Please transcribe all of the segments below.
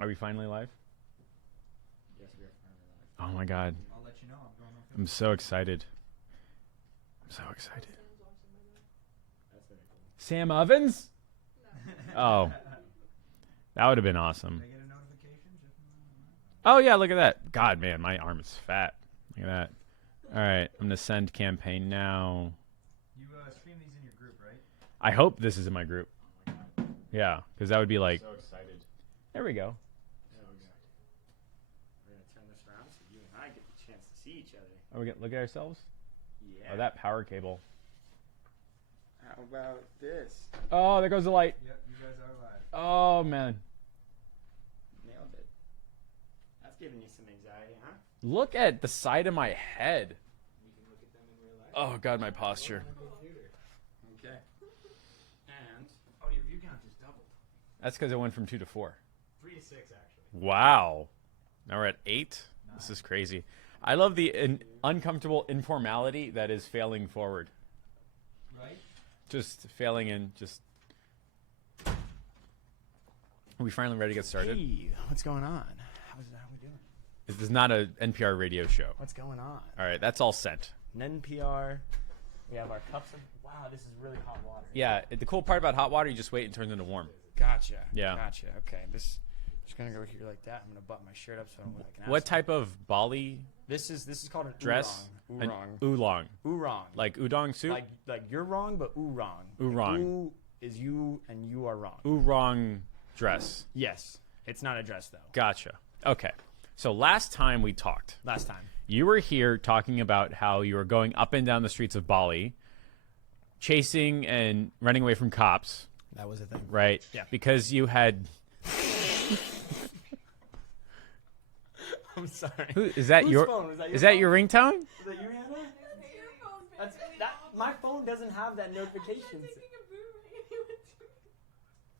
Are we finally live? Yes, we are finally live. Oh my god. I'll let you know. I'm going off. I'm so excited. I'm so excited. That's very cool. Sam Ovens? Oh. That would have been awesome. Did I get a notification? Oh yeah, look at that. God, man, my arm is fat. Look at that. All right, I'm gonna send campaign now. You stream these in your group, right? I hope this is in my group. Oh my god. Yeah, because that would be like. So excited. There we go. So excited. We're gonna turn this around so you and I get the chance to see each other. Are we gonna look at ourselves? Yeah. Oh, that power cable. How about this? Oh, there goes the light. Yep, you guys are live. Oh man, Nailed it. That's giving you some anxiety, huh? look at the side of my head. We can look at them in real life. Oh god, my posture. Okay. And your view count just doubled. That's because it went from 2 to 4. 3 to 6 actually. Wow. Now we're at 8. This is crazy. I love the uncomfortable informality that is failing forward. Right? Just failing in just. Are we finally ready to get started? Hey, what's going on? How we doing? This is not a NPR radio show. What's going on? All right, that's all sent. An NPR. We have our cups of. Wow, this is really hot water. Yeah, the cool part about hot water, you just wait and it turns into warm. Gotcha. Yeah. Gotcha. Okay. Just gonna go here like that. I'm gonna button my shirt up so I don't look like an asshole. What type of Bali This is called an dress? oorong. An Oorong. oolong. Oorong. Like udon soup? Like you're wrong, but oorong. Oorong. Ooh is you and you are wrong. Oorong dress. Yes. It's not a dress though. Gotcha. Okay. So last time we talked, Last time. you were here talking about how you were going up and down the streets of Bali, chasing and running away from cops, That was a thing. right? Yeah. Because you had. I'm sorry. Is that Whose your? phone? Was that your Is that phone? your ringtone? Is that you, Hannah? My phone doesn't have that notification.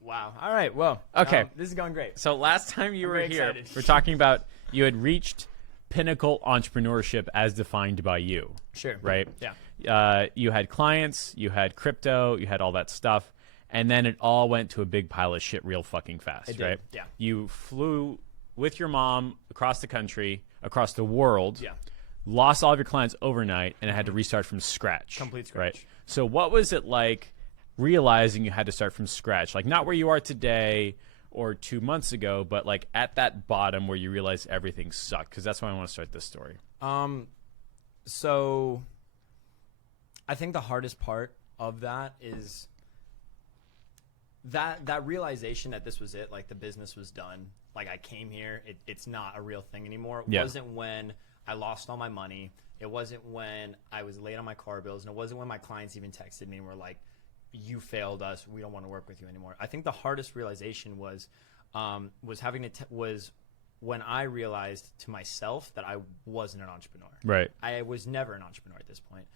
Wow. All right. Well. Okay. This is going great. So last time you I'm were very here, excited. we're talking about you had reached pinnacle entrepreneurship as defined by you, Sure. right? Yeah. You had clients, you had crypto, you had all that stuff, and then it all went to a big pile of shit real fucking fast, It did, right? yeah. You flew with your mom across the country, across the world. Yeah. Lost all of your clients overnight, and it had to restart from scratch. Complete Right? scratch. So what was it like realizing you had to start from scratch? Like not where you are today or 2 months ago, but like at that bottom where you realize everything sucked. Because that's why I want to start this story. So I think the hardest part of that is that realization that this was it, like the business was done. Like I came here, it's not a real thing anymore. It Yeah. wasn't when I lost all my money. It wasn't when I was late on my car bills. And it wasn't when my clients even texted me and were like, you failed us. We don't want to work with you anymore. I think the hardest realization was was when I realized to myself that I wasn't an entrepreneur. Right. I was never an entrepreneur at this point.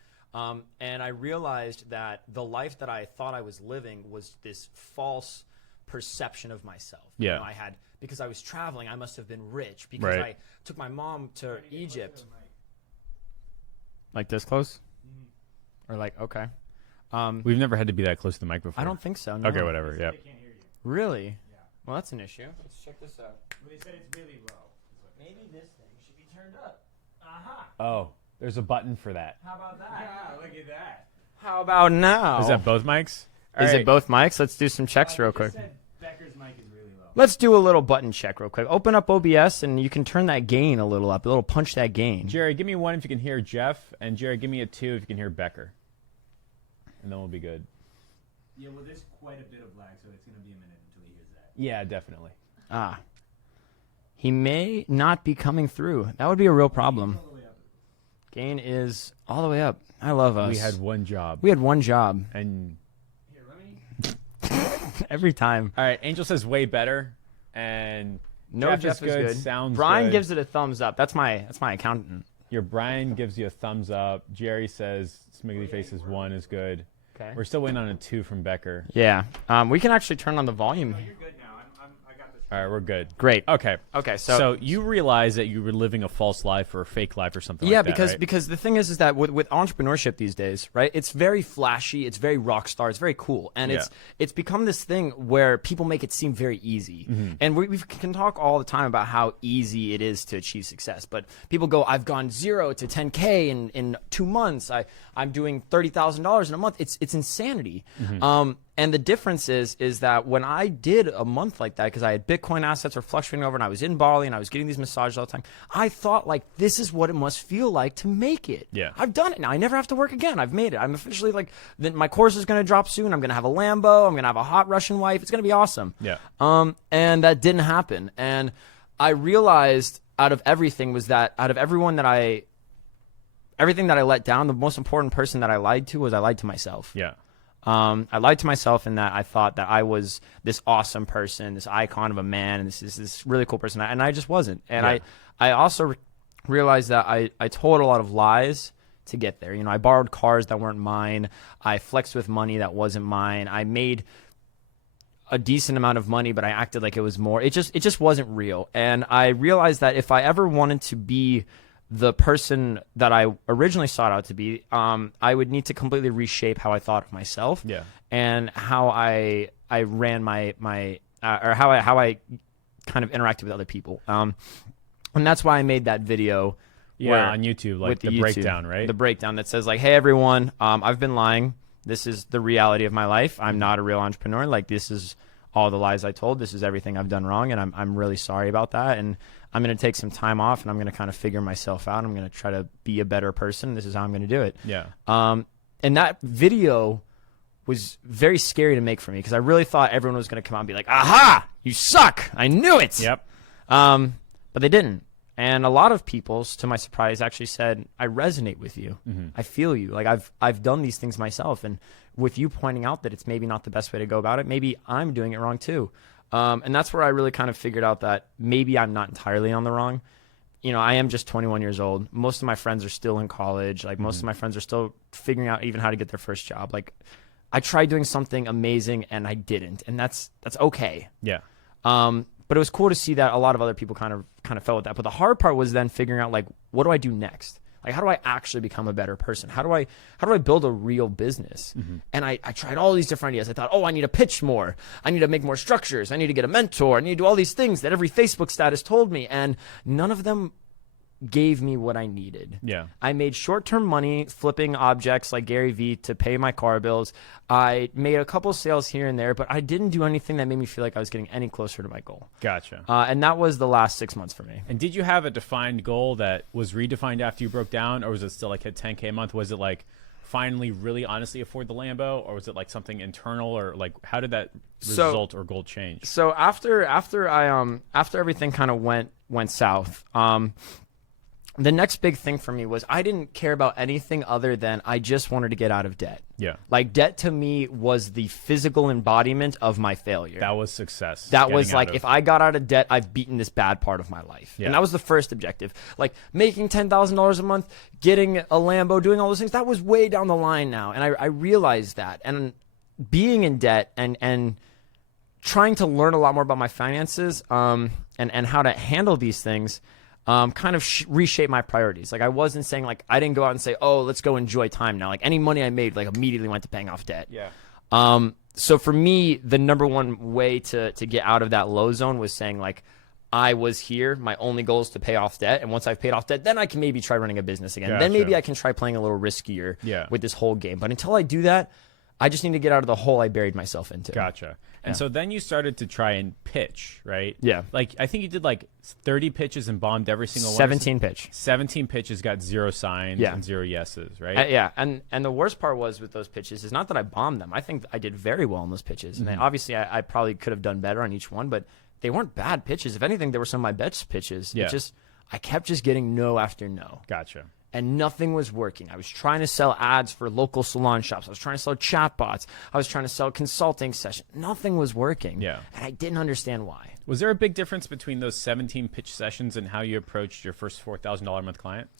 And I realized that the life that I thought I was living was this false perception of myself. Yeah. You know, because I was traveling, I must have been rich because Right. I took my mom to Egypt. Like this close? Or like, okay. We've never had to be that close to the mic before. I don't think so. No. Okay, whatever. Yeah. Really? Yeah. Well, that's an issue. Let's check this out. Well, they said it's really low. Maybe this thing should be turned up. Aha. Oh, there's a button for that. How about that? Yeah, look at that. How about now? Is that both mics? Is All right. it both mics? Let's do some checks real They quick. said Becker's mic is really low. Let's do a little button check real quick. Open up OBS and you can turn that gain a little up. A little punch that gain. Jerry, give me 1 if you can hear Jeff, and Jerry, give me a 2 if you can hear Becker. And then we'll be good. Yeah, well, there's quite a bit of lag, so it's going to be a minute until he hears that. Yeah, definitely. Ah. He may not be coming through. That would be a real problem. All the way up. Gain is all the way up. I love us. We had one job. We had one job. And Here, let me. Every time. all right, Angel says way better, and No, Jeff is good. Sounds Brian good. gives it a thumbs up. That's my accountant. Your Brian gives you a thumbs up. Jerry says Smiggly Faces 1 is good. Okay. We're still waiting on a 2 from Becker. Yeah. We can actually turn on the volume. Oh, you're good now. I got this All right, we're good. Great. Okay. Okay, So you realized that you were living a false life or a fake life or something yeah, like that, because the thing is that with entrepreneurship these days, right? It's very flashy, it's very rock star, it's very cool, and it's become this thing where people make it seem very easy. And we can talk all the time about how easy it is to achieve success, but people go, "I've gone 0 to 10K in 2 months. I'm doing $30,000 in a month." It's insanity. And the difference is that when I did a month like that, because I had Bitcoin assets were fluctuating over, and I was in Bali and I was getting these massages all the time, I thought like, this is what it must feel like to make it. Yeah. I've done it now. I never have to work again. I've made it. I'm officially like, my course is going to drop soon. I'm going to have a Lambo. I'm going to have a hot Russian wife. It's going to be awesome. Yeah. And that didn't happen. And I realized out of everything was that out of everyone that everything that I let down, the most important person that I lied to was I lied to myself. Yeah. I lied to myself in that I thought that I was this awesome person, this icon of a man, and this really cool person, and I just wasn't. And Yeah. I also realized that I told a lot of lies to get there. You know, I borrowed cars that weren't mine. I flexed with money that wasn't mine. I made a decent amount of money, but I acted like it was more. It just wasn't real. And I realized that if I ever wanted to be the person that I originally sought out to be, I would need to completely reshape how I thought of myself, Yeah. and how I ran my or how I kind of interacted with other people. And that's why I made that video. Yeah, on YouTube, like with the YouTube, breakdown, right? The breakdown that says like, "Hey everyone, I've been lying. This is the reality of my life. I'm not a real entrepreneur. Like, this is all the lies I told. This is everything I've done wrong, and I'm really sorry about that. And I'm going to take some time off, and I'm going to kind of figure myself out. I'm going to try to be a better person. This is how I'm going to do it." Yeah. And that video was very scary to make for me, because I really thought everyone was going to come out and be like, "Aha, you suck. I knew it." Yep. But they didn't. And a lot of people, to my surprise, actually said, "I resonate with you. I feel you. Like, I've done these things myself. And with you pointing out that it's maybe not the best way to go about it, maybe I'm doing it wrong too." And that's where I really kind of figured out that maybe I'm not entirely on the wrong. You know, I am just 21 years old. Most of my friends are still in college. Like, most of my friends are still figuring out even how to get their first job. Like, I tried doing something amazing and I didn't, and that's okay. Yeah. But it was cool to see that a lot of other people kind of felt with that. But the hard part was then figuring out, like, what do I do next? Like, how do I actually become a better person? How do I build a real business? And I tried all these different ideas. I thought, I need to pitch more. I need to make more structures. I need to get a mentor. I need to do all these things that every Facebook status told me. And none of them gave me what I needed. Yeah. I made short-term money flipping objects like Gary Vee to pay my car bills. I made a couple sales here and there, but I didn't do anything that made me feel like I was getting any closer to my goal. Gotcha. And that was the last 6 months for me. And did you have a defined goal that was redefined after you broke down, or was it still like hit 10K a month? Was it like finally really honestly afford the Lambo, or was it like something internal, or like how did that result or goal change? So after everything kind of went south, the next big thing for me was I didn't care about anything other than I just wanted to get out of debt. Yeah. Like, debt to me was the physical embodiment of my failure. That was success. That was like, if I got out of debt, I've beaten this bad part of my life. Yeah. And that was the first objective. Like, making $10,000 a month, getting a Lambo, doing all those things, that was way down the line now. And I realized that. And being in debt and trying to learn a lot more about my finances and how to handle these things kind of reshape my priorities. Like, I wasn't saying, like, I didn't go out and say, let's go enjoy time now. Like, any money I made, like, immediately went to paying off debt. Yeah. So for me, the number one way to get out of that low zone was saying, like, I was here. My only goal is to pay off debt. And once I've paid off debt, then I can maybe try running a business again. Gotcha. Then maybe I can try playing a little riskier with this whole game. But until I do that, I just need to get out of the hole I buried myself into. Gotcha. And so then you started to try and pitch, right? Yeah. Like, I think you did like 30 pitches and bombed every single one. 17 pitch. 17 pitches, got 0 signs and 0 yeses, right? Yeah. And the worst part was with those pitches is not that I bombed them. I think I did very well on those pitches. And obviously I probably could have done better on each one, but they weren't bad pitches. If anything, they were some of my best pitches. Yeah. I kept just getting no after no. Gotcha. And nothing was working. I was trying to sell ads for local salon shops. I was trying to sell chatbots. I was trying to sell consulting sessions. Nothing was working. Yeah. And I didn't understand why. Was there a big difference between those 17 pitch sessions and how you approached your first $4,000 a month client?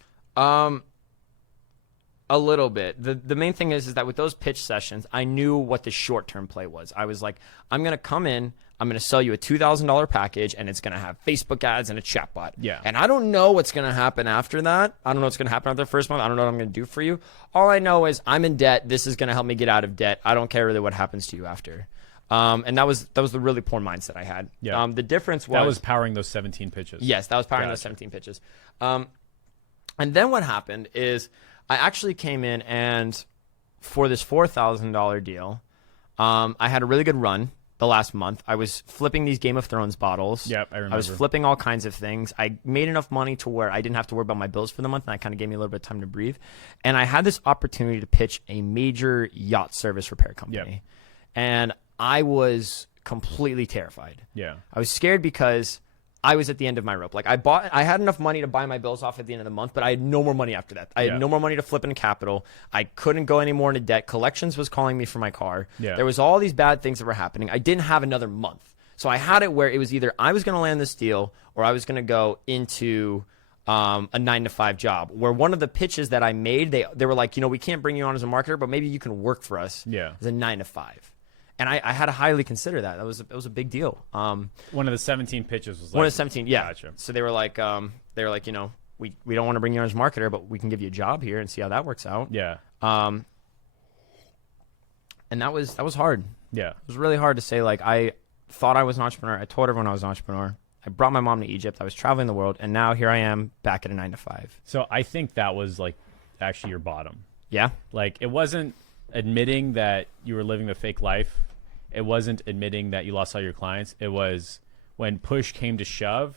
A little bit. The main thing is that with those pitch sessions, I knew what the short-term play was. I was like, I'm going to come in. I'm going to sell you a $2,000 package, and it's going to have Facebook ads and a chatbot. Yeah. And I don't know what's going to happen after that. I don't know what's going to happen after the first month. I don't know what I'm going to do for you. All I know is I'm in debt. This is going to help me get out of debt. I don't care really what happens to you after. And that was the really poor mindset I had. Yeah. The difference was... That was powering those 17 pitches. Yes, that was powering those 17 pitches. And then what happened is I actually came in and for this $4,000 deal, I had a really good run the last month. I was flipping these Game of Thrones bottles. Yep, I remember. I was flipping all kinds of things. I made enough money to where I didn't have to worry about my bills for the month, and that kind of gave me a little bit of time to breathe. And I had this opportunity to pitch a major yacht service repair company. Yep. And I was completely terrified. Yeah. I was scared because I was at the end of my rope. Like I had enough money to buy my bills off at the end of the month, but I had no more money after that. I had no more money to flip into capital. I couldn't go any more into debt. Collections was calling me for my car. Yeah. There was all these bad things that were happening. I didn't have another month. So I had it where it was either I was going to land this deal or I was going to go into a 9-to-5 job, where one of the pitches that I made, they were like, we can't bring you on as a marketer, but maybe you can work for us as a 9-to-5. And I had to highly consider that. It was a big deal. One of the 17 pitches was like... One of the 17, yeah. Gotcha. So they were like, we don't want to bring you on as marketer, but we can give you a job here and see how that works out. Yeah. And that was hard. Yeah. It was really hard to say, like, I thought I was an entrepreneur. I told everyone I was an entrepreneur. I brought my mom to Egypt. I was traveling the world, and now here I am back at a 9-to-5. So I think that was, like, actually your bottom. Yeah? Like, it wasn't admitting that you were living the fake life. It wasn't admitting that you lost all your clients. It was when push came to shove,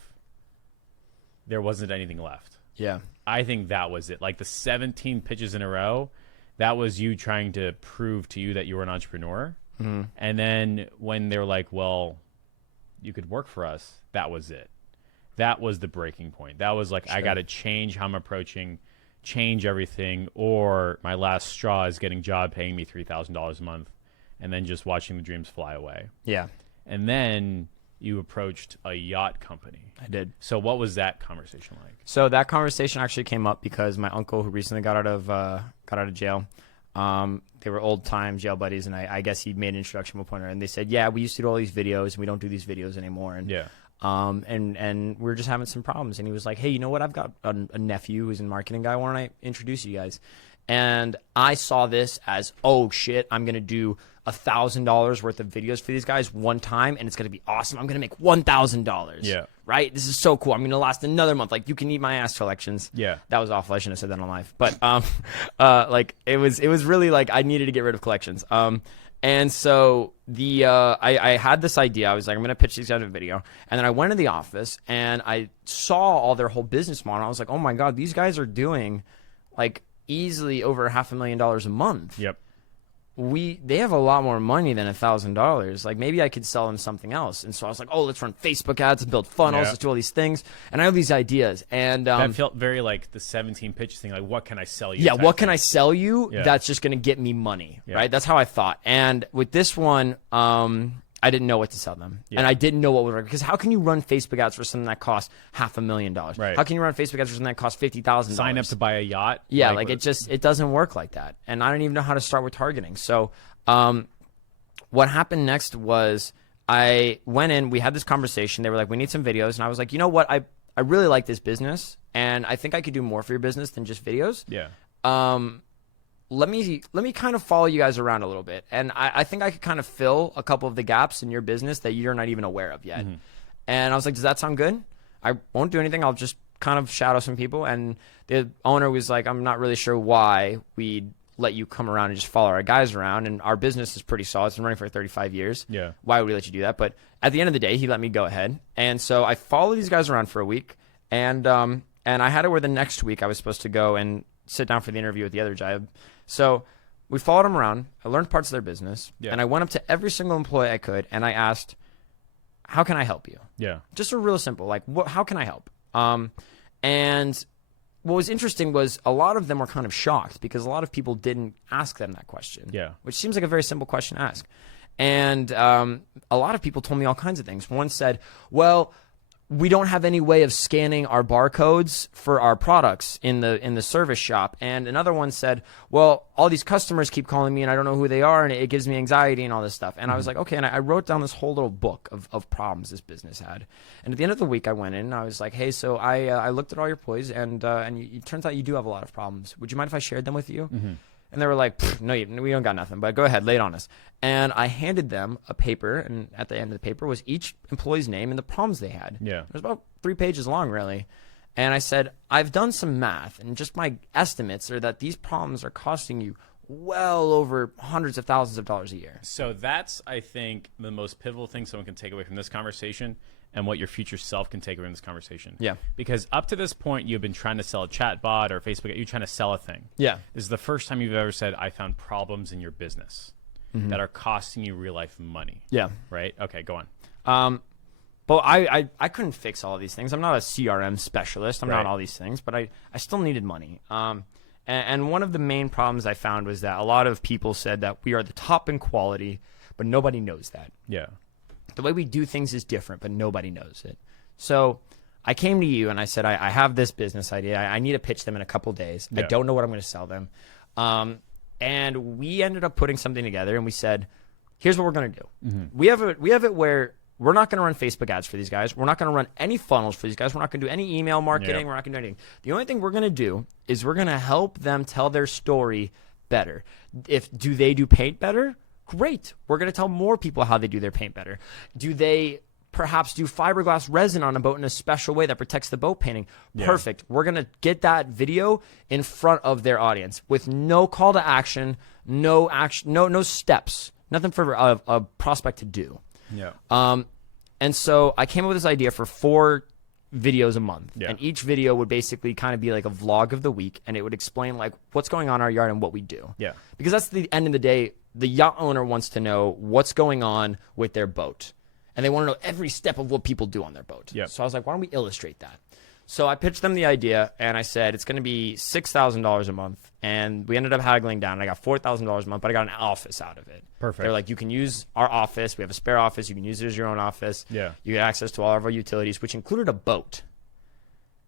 there wasn't anything left. Yeah. I think that was it. Like the 17 pitches in a row, that was you trying to prove to you that you were an entrepreneur. Mm-hmm. And then when they were like, well, you could work for us, that was it. That was the breaking point. That was like, I got to change how I'm approaching, change everything, or my last straw is getting a job paying me $3,000 a month. And then just watching the dreams fly away. Yeah. And then you approached a yacht company. I did. So what was that conversation like? So that conversation actually came up because my uncle, who recently got out of jail, they were old time jail buddies, and I guess he made an introduction to a point, and they said, yeah, we used to do all these videos, and we don't do these videos anymore. And and we're just having some problems. And he was like, hey, you know what? I've got a nephew who's a marketing guy. Why don't I introduce you guys? And I saw this as, oh shit, I'm gonna do $1,000 worth of videos for these guys one time, and it's gonna be awesome. I'm gonna make $1,000. Yeah. Right? This is so cool. I'm gonna last another month. Like, you can eat my ass collections. Yeah. That was awful. I shouldn't have said that on live. But like it was really like I needed to get rid of collections. And so I had this idea. I was like, I'm gonna pitch these guys a video, and then I went to the office and I saw all their whole business model. I was like, oh my god, these guys are doing like easily over $500,000 a month. Yep. They have a lot more money than $1,000. Like, maybe I could sell them something else. And so I was like, oh, let's run Facebook ads and build funnels. Let's do all these things. And I have these ideas. And that felt very like the 17 pitches thing. Like, what can I sell you? Yeah, what can I sell you that's just going to get me money, right? That's how I thought. And with this one, I didn't know what to sell them. And I didn't know what would work. Because how can you run Facebook ads for something that costs $500,000? Right. How can you run Facebook ads for something that costs $50,000? Sign up to buy a yacht? Yeah, like it doesn't work like that. And I don't even know how to start with targeting. So what happened next was I went in, we had this conversation. They were like, we need some videos. And I was like, you know what? I really like this business, and I think I could do more for your business than just videos. Yeah. Let me kind of follow you guys around a little bit. And I think I could kind of fill a couple of the gaps in your business that you're not even aware of yet. Mm-hmm. And I was like, does that sound good? I won't do anything. I'll just kind of shadow some people. And the owner was like, I'm not really sure why we'd let you come around and just follow our guys around. And our business is pretty solid. It's been running for 35 years. Yeah. Why would we let you do that? But at the end of the day, he let me go ahead. And so I followed these guys around for a week. And I had it where the next week I was supposed to go and sit down for the interview with the other job. So we followed them around. I learned parts of their business. Yeah. And I went up to every single employee I could, and I asked, how can I help you? Yeah. Just a real simple, like, how can I help? And what was interesting was a lot of them were kind of shocked because a lot of people didn't ask them that question. Yeah. Which seems like a very simple question to ask. And a lot of people told me all kinds of things. One said, well, we don't have any way of scanning our barcodes for our products in the service shop. And another one said, well, all these customers keep calling me and I don't know who they are and it gives me anxiety and all this stuff. And I was like, okay. And I wrote down this whole little book of problems this business had. And at the end of the week I went in and I was like, hey, so I looked at all your employees and it turns out you do have a lot of problems. Would you mind if I shared them with you? And they were like, no, we don't got nothing, but go ahead, lay it on us. And I handed them a paper, and at the end of the paper was each employee's name and the problems they had. Yeah. It was about 3 pages long, really. And I said, I've done some math, and just my estimates are that these problems are costing you well over hundreds of thousands of dollars a year. So that's, I think, the most pivotal thing someone can take away from this conversation and what your future self can take away from this conversation. Yeah. Because up to this point, you've been trying to sell a chat bot or Facebook. You're trying to sell a thing. Yeah. This is the first time you've ever said, I found problems in your business that are costing you real life money. Yeah. Right? Okay, go on. But I couldn't fix all of these things. I'm not a CRM specialist. I'm not all these things, but I still needed money. And one of the main problems I found was that a lot of people said that we are the top in quality, but nobody knows that. Yeah. The way we do things is different, but nobody knows it. So I came to you and I said, I have this business idea. I need to pitch them in a couple days. Yeah. I don't know what I'm going to sell them. And we ended up putting something together and we said, here's what we're going to do. We have it where we're not going to run Facebook ads for these guys. We're not going to run any funnels for these guys. We're not going to do any email marketing. Yep. We're not going to do anything. The only thing we're going to do is we're going to help them tell their story better. Do they do paint better? Great. We're going to tell more people how they do their paint better. Do they perhaps do fiberglass resin on a boat in a special way that protects the boat painting? Yeah. Perfect. We're going to get that video in front of their audience with no call to action, no steps, nothing for a prospect to do. Yeah. And so I came up with this idea for 4 videos a month. Yeah. And each video would basically kind of be like a vlog of the week, and it would explain like what's going on in our yard and what we do. Yeah. Because that's the end of the day. The yacht owner wants to know what's going on with their boat. And they want to know every step of what people do on their boat. Yep. So I was like, why don't we illustrate that? So I pitched them the idea, and I said, it's going to be $6,000 a month. And we ended up haggling down. I got $4,000 a month, but I got an office out of it. Perfect. They're like, you can use our office. We have a spare office. You can use it as your own office. Yeah. You get access to all of our utilities, which included a boat.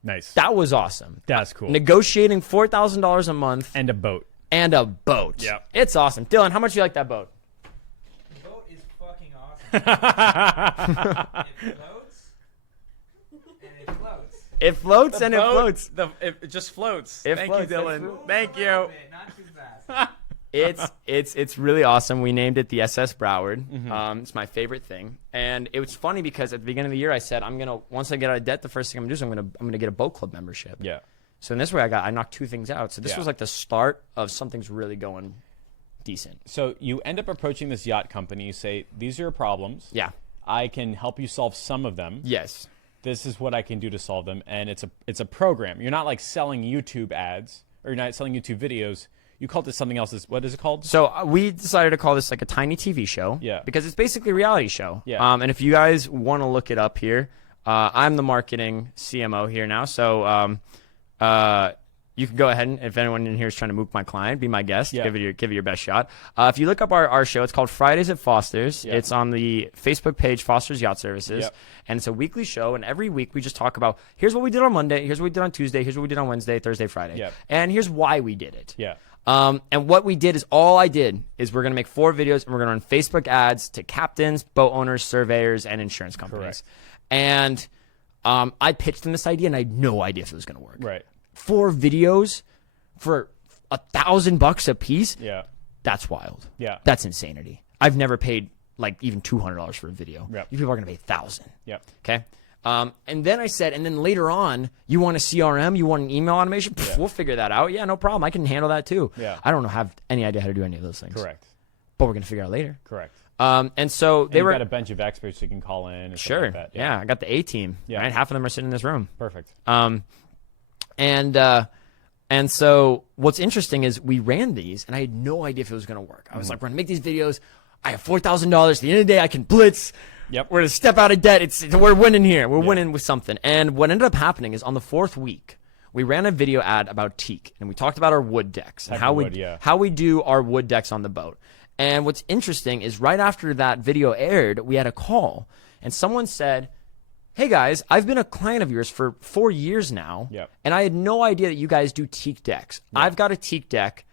Nice. That was awesome. That's cool. Negotiating $4,000 a month. And a boat. And a boat. Yep. It's awesome. Dylan, how much do you like that boat? The boat is fucking awesome. It floats. And it floats. It floats and it floats. It just floats. It Thank floats. you, Dylan. Thank you. Not too fast. It's really awesome. We named it the SS Broward. It's my favorite thing, and it was funny because at the beginning of the year I said once I get out of debt, the first thing I'm gonna do is I'm gonna get a boat club membership. Yeah. So in this way I knocked 2 things out. So this was like the start of something's really going decent. So you end up approaching this yacht company. You say, these are your problems. Yeah. I can help you solve some of them. Yes. This is what I can do to solve them. And it's a program. You're not like selling YouTube ads or you're not selling YouTube videos. You called it something else. What is it called? So we decided to call this like a tiny TV show. Yeah. Because it's basically a reality show. Yeah. And if you guys want to look it up here, I'm the marketing CMO here now. So you can go ahead and if anyone in here is trying to mook my client, be my guest. Yeah. Give it your best shot. If you look up our show, it's called Fridays at Foster's. Yeah. It's on the Facebook page Foster's Yacht Services. Yep. And it's a weekly show. And every week we just talk about here's what we did on Monday, here's what we did on Tuesday, here's what we did on Wednesday, Thursday, Friday. Yep. And here's why we did it. Yeah. And what we did is all I did is we're going to make 4 videos and we're going to run Facebook ads to captains, boat owners, surveyors, and insurance companies. Correct. And I pitched them this idea and I had no idea if it was going to work. Right. 4 videos for $1,000 a piece. Yeah. That's wild. Yeah. That's insanity. I've never paid like even $200 for a video. Yep. You people are going to pay 1,000. Yeah. Okay. And then I said, and then later on, you want a CRM, you want an email automation? Pff, we'll figure that out. Yeah, no problem. I can handle that too. Yeah. I don't have any idea how to do any of those things. Correct. But we're going to figure it out later. Correct. And so they You've were got a bench of experts you can call in. And sure. Stuff like that. Yeah. I got the A team. Yeah. Right? Half of them are sitting in this room. Perfect. And so what's interesting is we ran these and I had no idea if it was going to work. I was like, we're going to make these videos. I have $4,000. At the end of the day, I can blitz. Yep. We're going to step out of debt. We're winning here. We're winning with something. And what ended up happening is on the 4th week, we ran a video ad about teak and we talked about our wood decks and how we do our wood decks on the boat. And what's interesting is right after that video aired, we had a call and someone said, hey guys, I've been a client of yours for 4 years now, Yep. and I had no idea that you guys do teak decks. Yeah. I've got a teak deck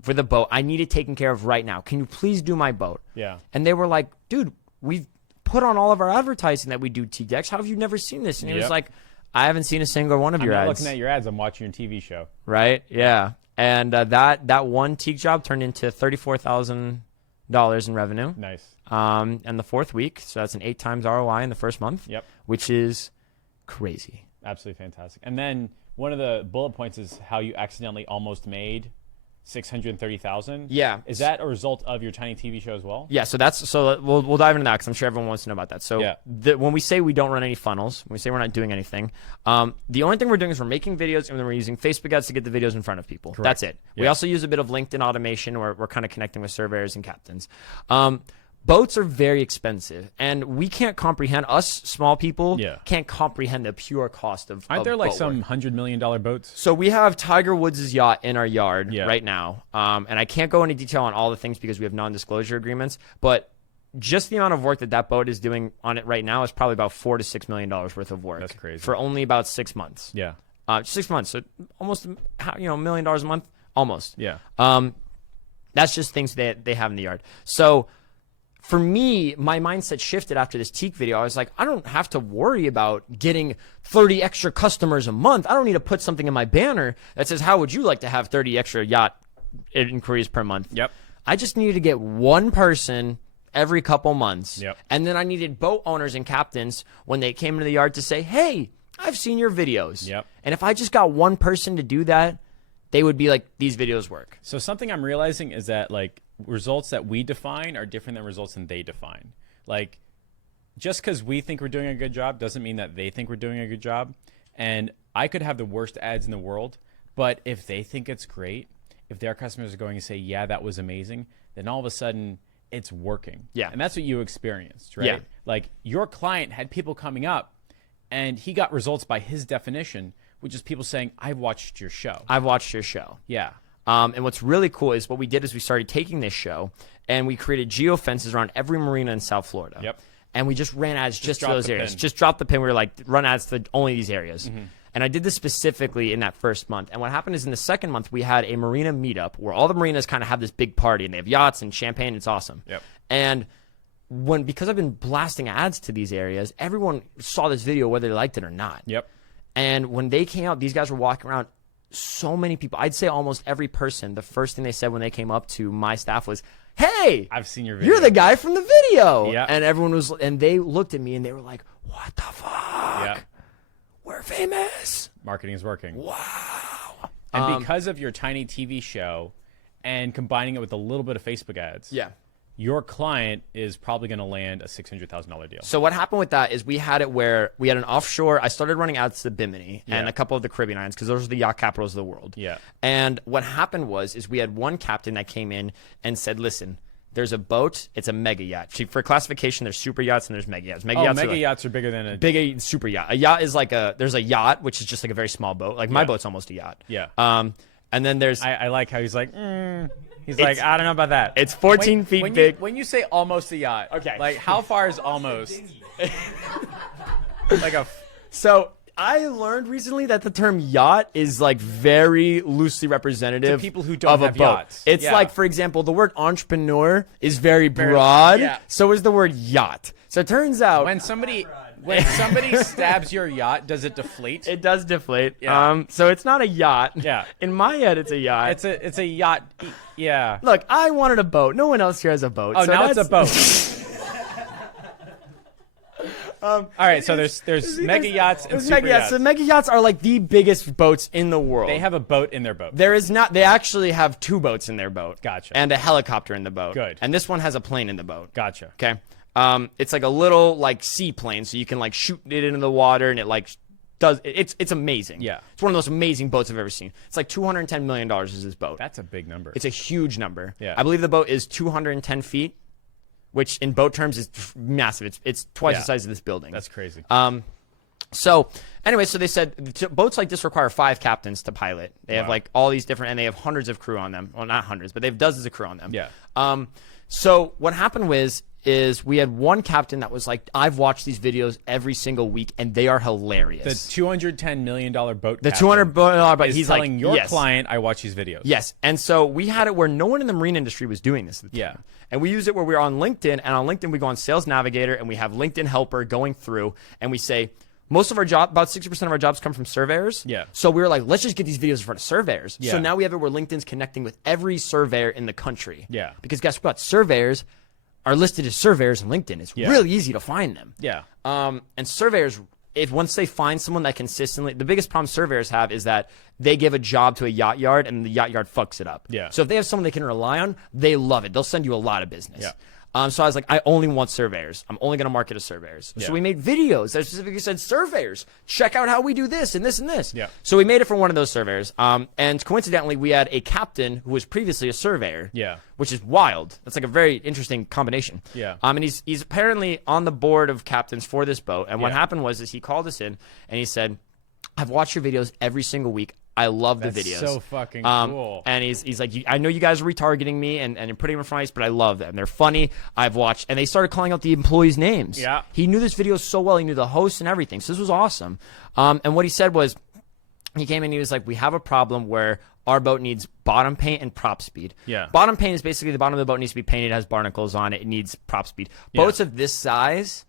for the boat. I need it taken care of right now. Can you please do my boat? Yeah. And they were like, dude, we've put on all of our advertising that we do teak decks. How have you never seen this? And he was Yep. like, I haven't seen a single one of I'm your not ads. looking at your ads. I'm watching your TV show. Right? Yeah. And that one teak job turned into $34,000 in revenue. Nice. And the 4th week, so that's an 8 times ROI in the first month. Yep. Which is crazy. Absolutely fantastic. And then one of the bullet points is how you accidentally almost made 630,000. Yeah. Is that a result of your tiny TV show as well? Yeah, so we'll dive into that because I'm sure everyone wants to know about that. So Yeah. when we say we don't run any funnels, when we say we're not doing anything, the only thing we're doing is we're making videos and then we're using Facebook ads to get the videos in front of people. Correct. That's it. We Yeah. also use a bit of LinkedIn automation where we're kind of connecting with surveyors and captains. Boats are very expensive, and we can't comprehend, us small people Yeah. can't comprehend the pure cost of Aren't there like boat some work. $100 million boats? So we have Tiger Woods' yacht in our yard Yeah. right now, and I can't go into detail on all the things because we have non-disclosure agreements. But just the amount of work that boat is doing on it right now is probably about $4 to $6 million worth of work. That's crazy. For only about 6 months. Yeah. 6 months, so almost $1 million a month, almost. Yeah. That's just things that they have in the yard. So for me, my mindset shifted after this teak video. I was like, I don't have to worry about getting 30 extra customers a month. I don't need to put something in my banner that says, how would you like to have 30 extra yacht inquiries per month? Yep. I just needed to get one person every couple months. Yep. And then I needed boat owners and captains when they came into the yard to say, hey, I've seen your videos. Yep. And if I just got one person to do that, they would be like, these videos work. So something I'm realizing is that like results that we define are different than results that they define. Like just because we think we're doing a good job doesn't mean that they think we're doing a good job. And I could have the worst ads in the world, but if they think it's great, if their customers are going to say, yeah, that was amazing, then all of a sudden it's working. Yeah. And that's what you experienced, right? Yeah. Like your client had people coming up and he got results by his definition, which is people saying, I've watched your show. I've watched your show. Yeah. And what's really cool is what we did is we started taking this show and we created geofences around every marina in South Florida. Yep. And we just ran ads just to drop those the areas. pin. Just drop the pin. We were like, run ads to only these areas. And I did this specifically in that first month. And what happened is in the second month, we had a marina meetup where all the marinas kind of have this big party and they have yachts and champagne. It's awesome. Yep. And because I've been blasting ads to these areas, everyone saw this video whether they liked it or not. Yep. And when they came out, these guys were walking around. So many people, I'd say almost every person, the first thing they said when they came up to my staff was, hey, I've seen your video. you're the guy from the video. Yeah. And everyone was, and they looked at me and they were like, what the fuck? Yeah. We're famous. Marketing is working. Wow. And because of your tiny TV show and combining it with a little bit of Facebook ads, Yeah. your client is probably going to land a $600,000 deal. So what happened with that is we had it where we had an offshore. I started running ads to Bimini and Yeah. a couple of the Caribbean islands because those are the yacht capitals of the world. Yeah. And what happened was we had one captain that came in and said, listen, there's a boat. It's a mega yacht. See, for classification, there's super yachts and there's mega yachts. Mega yachts are like yachts are bigger than a big super yacht. A yacht is like there's a yacht, which is just like a very small boat. Like my Yeah. boat's almost a yacht. Yeah. And then there's I like how he's like, he's like, I don't know about that. it's 14 feet when big. when you say almost a yacht, Okay. like how far is almost? Like a So I learned recently that the term yacht is like very loosely representative To people who don't of a have boat. yachts. It's Yeah. like, for example, the word entrepreneur is very broad. yeah. So is the word yacht. So it turns out when somebody stabs your yacht, does it deflate? it does deflate. Yeah. So it's not a yacht. Yeah. In my head, it's a yacht. It's a yacht. Yeah. Look, I wanted a boat. No one else here has a boat. Oh, so now it's a that's- boat. All right, so there's mega yachts and There's super mega yachts. yachts. So mega yachts are like the biggest boats in the world. They have a boat in their boat. There is not. They actually have 2 boats in their boat. Gotcha. And a helicopter in the boat. Good. And this one has a plane in the boat. Gotcha. Okay. It's like a little like seaplane, so you can like shoot it into the water, and it like does. It's amazing. Yeah. It's one of the most amazing boats I've ever seen. It's like $210 million is this boat. That's a big number. It's a huge number. Yeah. I believe the boat is 210 feet, which in boat terms is massive. It's twice Yeah. the size of this building. That's crazy. So anyway, so they said boats like this require 5 captains to pilot. They have Wow. like all these different, and they have hundreds of crew on them. Well, not hundreds, but they have dozens of crew on them. Yeah. So what happened was is we had one captain that was like, I've watched these videos every single week and they are hilarious. The $210 million boat. The $200 million boat. He's He's telling like, your yes. client, I watch these videos. Yes. And so we had it where no one in the marine industry was doing this at the time. Yeah. And we use it where we're on LinkedIn, and on LinkedIn we go on Sales Navigator and we have LinkedIn Helper going through, and we say most of our job, about 60% of our jobs come from surveyors. Yeah. So we were like, let's just get these videos in front of surveyors. Yeah. So now we have it where LinkedIn's connecting with every surveyor in the country. Yeah. Because guess what? Surveyors are listed as surveyors on LinkedIn. It's really easy to find them. Yeah. And surveyors, if once they find someone that consistently, the biggest problem surveyors have is that they give a job to a yacht yard and the yacht yard fucks it up. Yeah. So if they have someone they can rely on, they love it. They'll send you a lot of business. Yeah. So I was like, I only want surveyors. I'm only going to market to surveyors. Yeah. So we made videos that specifically said, surveyors, check out how we do this and this and this. Yeah. So we made it for one of those surveyors. And coincidentally, we had a captain who was previously a surveyor. Yeah. Which is wild. That's like a very interesting combination. Yeah. And he's apparently on the board of captains for this boat. And what Yeah. happened was he called us in and he said, I've watched your videos every single week. I love the That's videos. so fucking cool. And he's like, I know you guys are retargeting me and you're putting them in front of us, but I love them. They're funny. I've watched. And they started calling out the employees' names. Yeah. He knew this video so well. He knew the hosts and everything. So this was awesome. And what he said was, he came in and he was like, we have a problem where our boat needs bottom paint and prop speed. Yeah. Bottom paint is basically the bottom of the boat needs to be painted, it has barnacles on it. It needs prop speed. Yeah. Boats of this size,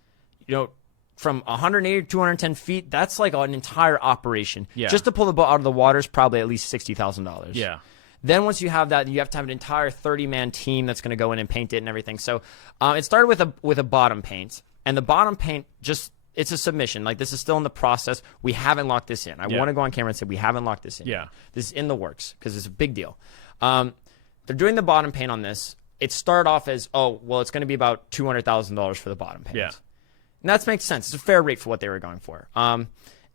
from 180 to 210 feet, that's like an entire operation. Yeah. Just to pull the boat out of the water is probably at least $60,000. Yeah. Then once you have that, you have to have an entire 30-man team that's going to go in and paint it and everything. So it started with a bottom paint, and the bottom paint it's a submission. Like, this is still in the process. We haven't locked this in. I want to go on camera and say we haven't locked this in. Yeah. This is in the works because it's a big deal. They're doing the bottom paint on this. It started off as, it's going to be about $200,000 for the bottom paint. Yeah. And that makes sense. It's a fair rate for what they were going for.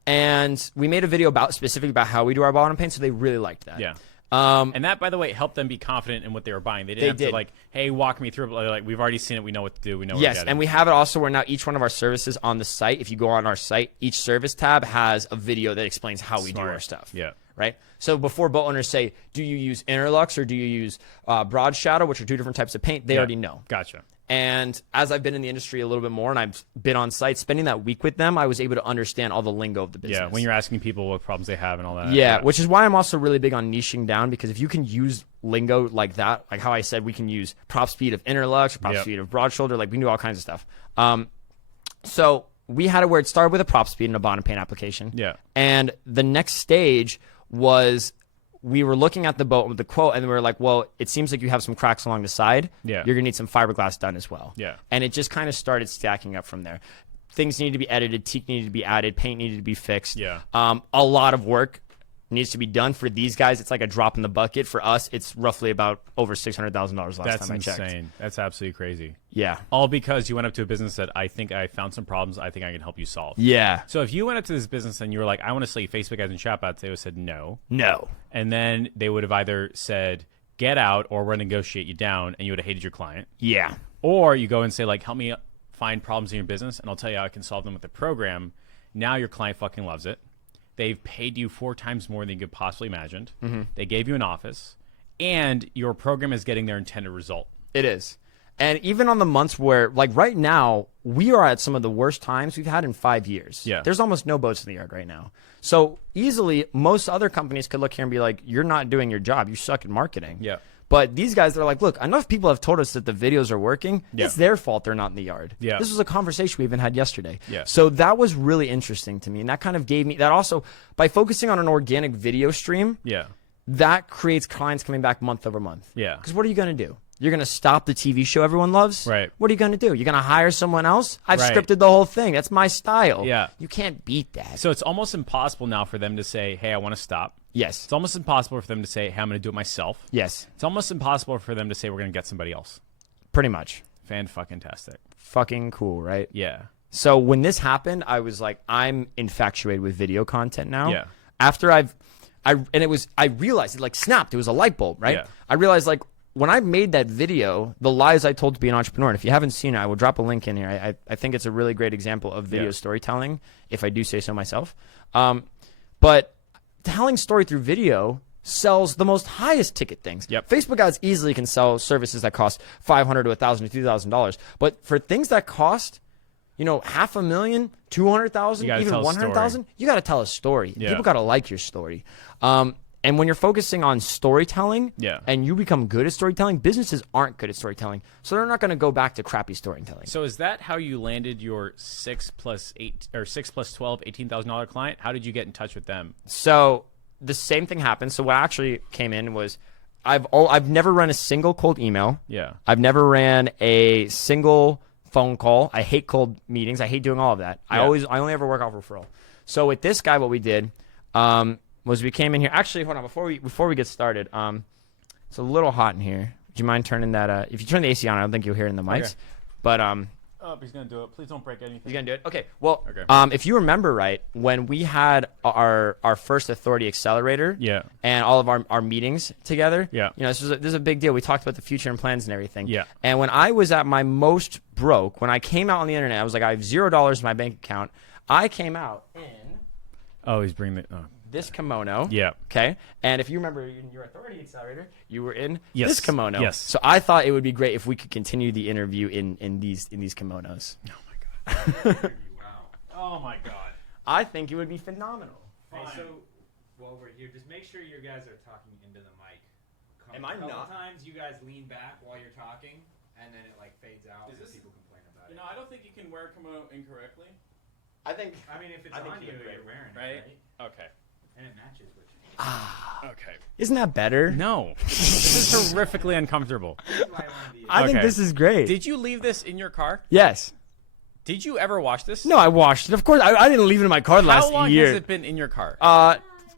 And we made a video specifically about how we do our bottom paint, so they really liked that. Yeah. And that, by the way, helped them be confident in what they were buying. They didn't have to like, hey, walk me through it. Like, we've already seen it. We know what to do. We know what Yes, to get. and we have it also where now each one of our services on the site, if you go on our site, each service tab has a video that explains how we do our stuff. Yeah. Right? So before boat owners say, do you use Interlux or do you use Broad Shadow, which are two different types of paint, they already know. Gotcha. And as I've been in the industry a little bit more and I've been on site, spending that week with them, I was able to understand all the lingo of the business. Yeah, when you're asking people what problems they have and all that. Yeah, which is why I'm also really big on niching down, because if you can use lingo like that, like how I said, we can use prop speed of Interlux, prop speed of Broad Shoulder, like we can do all kinds of stuff. So we had it where it started with a prop speed and a bottom paint application. Yeah. And the next stage was we were looking at the boat with the quote, and we were like, well, it seems like you have some cracks along the side. Yeah. You're going to need some fiberglass done as well. Yeah. And it just kind of started stacking up from there. Things needed to be edited, teak needed to be added, paint needed to be fixed. Yeah. A lot of work needs to be done. For these guys, it's like a drop in the bucket. For us, it's roughly about over $600,000 last That's time I checked. insane. That's absolutely crazy. Yeah. All because you went up to a business that I think I found some problems I think I can help you solve. Yeah. So if you went up to this business and you were like, I want to sell you Facebook ads and shop ads, they would have said no. No. And then they would have either said, get out, or we're going to negotiate you down, and you would have hated your client. Yeah. Or you go and say, like, help me find problems in your business, and I'll tell you how I can solve them with the program. Now your client fucking loves it. They've paid you 4 times more than you could possibly imagined. Mm-hmm. They gave you an office, and your program is getting their intended result. It is. And even on the months where, like right now, we are at some of the worst times we've had in 5 years. Yeah. There's almost no boats in the yard right now. So easily, most other companies could look here and be like, you're not doing your job. You suck at marketing. Yeah. But these guys are like, look, enough people have told us that the videos are working. Yeah. It's their fault they're not in the yard. Yeah. This was a conversation we even had yesterday. Yeah. So that was really interesting to me. And that kind of gave me, that also, by focusing on an organic video stream, Yeah. that creates clients coming back month over month. Yeah. Because what are you going to do? You're going to stop the TV show everyone loves? Right. What are you going to do? You're going to hire someone else? I've Right. scripted the whole thing. That's my style. Yeah. You can't beat that. So it's almost impossible now for them to say, hey, I want to stop. Yes. It's almost impossible for them to say, hey, I'm going to do it myself. Yes. It's almost impossible for them to say, we're going to get somebody else. Pretty much. Fan-fucking-tastic. Fucking cool, right? Yeah. So when this happened, I was like, I'm infatuated with video content now. Yeah. After I realized it like snapped. It was a light bulb, right? Yeah. I realized like when I made that video, The Lies I Told to Be an Entrepreneur, and if you haven't seen it, I will drop a link in here. I think it's a really great example of video storytelling, if I do say so myself. But telling story through video sells the most highest ticket things. Yep. Facebook ads easily can sell services that cost $500 to $1,000 to $2,000. But for things that cost, $500,000, $200,000, even $100,000, you got to tell a story. Yeah. People got to like your story. And when you're focusing on storytelling and you become good at storytelling, businesses aren't good at storytelling. So they're not going to go back to crappy storytelling. So is that how you landed your 6 plus 8 or 6 plus 12, $18,000 client? How did you get in touch with them? So the same thing happened. So what actually came in was I've never run a single cold email. Yeah. I've never ran a single phone call. I hate cold meetings. I hate doing all of that. Yeah. I only ever work off referral. So with this guy, what we did was we came in here. Actually, hold on, before we get started, it's a little hot in here. Do you mind turning that? If you turn the AC on, I don't think you'll hear it in the mics. Okay. But Oh, he's gonna do it. Please don't break anything. he's gonna do it. Okay. Well, Okay. if you remember right, when we had our first Authority Accelerator, Yeah. and all of our meetings together, Yeah. this is a big deal. We talked about the future and plans and everything. Yeah. And when I was at my most broke, when I came out on the internet, I was like, I have $0 in my bank account. I came out in Oh, he's bringing the. Oh. this kimono. Yeah. Okay. And if you remember in your Authority Accelerator, you were in Yes. this kimono. Yes. So I thought it would be great if we could continue the interview in these kimonos. Oh my god. Oh my god. I think it would be phenomenal. Hey, so while we're here, just make sure you guys are talking into the mic. Am I couple not? times you guys lean back while you're talking, and then it fades out. Is and this- people complain about it? I don't think you can wear kimono incorrectly. I think. I mean, if it's I think on you you, look great, you're wearing right? it, right? Okay. And it matches with you. Okay. Isn't that better? No. This is horrifically uncomfortable. That's why I wanted to be. I think Okay. this is great. Did you leave this in your car? Yes. Did you ever wash this? No, I washed it. Of course, I didn't leave it in my car How last long year. has it been in your car?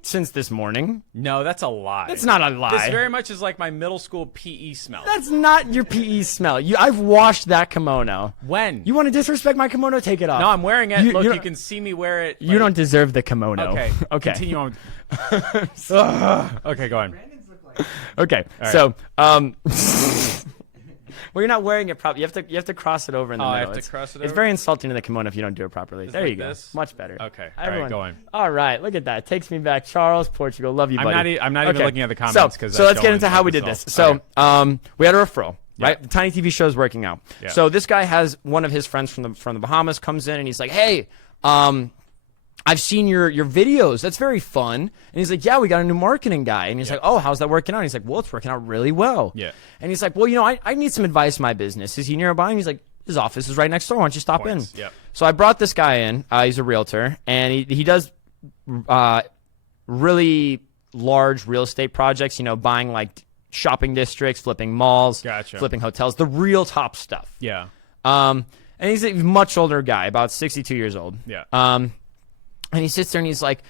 Since this morning. No, that's a lie. That's not a lie. This very much is like my middle school PE smell. That's not your PE smell. I've washed that kimono. When? You want to disrespect my kimono? Take it off. No, I'm wearing it. You- Look, you you, don't- can see me wear it. You don't deserve the kimono. Okay. Okay. Continue on. Okay, go on. Brandon's look like. Okay. right. So, well, you're not wearing it properly. You have to cross it over in the Oh, middle. I have to It's- cross it It's over? very insulting to the kimono if you don't do it properly. Just There like you go. this? Much better. Okay. All right, Everyone. go on. All right. Look at that. Takes me back. Charles, Portugal. Love you, I'm buddy. not even Okay. looking at the comments because. So let's get into how we did this. So we had a referral, right? Yeah. The Tiny TV show is working out. Yeah. So this guy has one of his friends from the Bahamas comes in and he's like, hey, I've seen your videos. That's very fun. And he's like, yeah, we got a new marketing guy. And he's like, oh, how's that working out? And he's like, well, it's working out really well. Yeah. And he's like, well, I need some advice in my business. Is he nearby? And he's like, his office is right next door. Why don't you stop Points. in? Yep. So I brought this guy in. He's a realtor, and he does really large real estate projects, buying like shopping districts, flipping malls, Gotcha. flipping hotels, the real top stuff. Yeah. And he's a much older guy, about 62 years old. Yeah. And he sits there and he's like,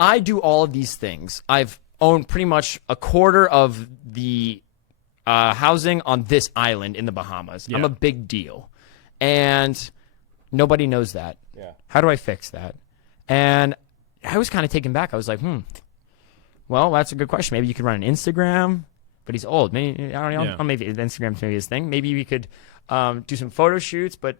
I do all of these things. I've owned pretty much a quarter of the housing on this island in the Bahamas. I'm Yeah. a big deal. And nobody knows that. Yeah. How do I fix that? And I was kind of taken back. I was like, well, that's a good question. Maybe you could run an Instagram, but he's old. Maybe, I don't know. Yeah. Maybe Instagram's maybe his thing. Maybe we could do some photo shoots, but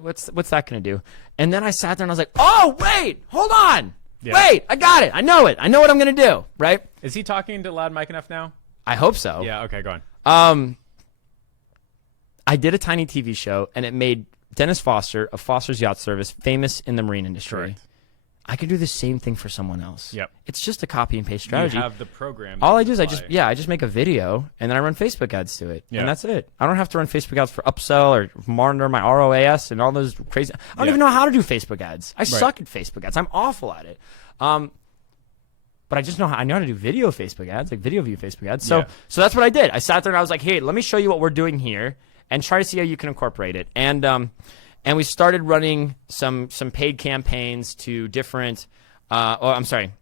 what's that going to do? And then I sat there and I was like, oh, wait, hold on. Yeah. Wait, I got it. I know it. I know what I'm going to do, right? Is he talking to loud mic enough now? I hope so. Yeah. Okay, go on. I did a tiny TV show, and it made Dennis Foster of Foster's Yacht Service famous in the marine industry. Correct. I could do the same thing for someone else. Yep. It's just a copy and paste strategy. You have the program. All that I do is you I apply. just make a video and then I run Facebook ads to it. Yeah. And that's it. I don't have to run Facebook ads for upsell or monitor my ROAS and all those crazy. I don't Yeah. even know how to do Facebook ads. I suck at Facebook ads. I'm awful at it. But I just know I know how to do video Facebook ads, like video view Facebook ads. So Yeah. so that's what I did. I sat there and I was like, hey, let me show you what we're doing here and try to see how you can incorporate it. And we started running some paid campaigns to different. We started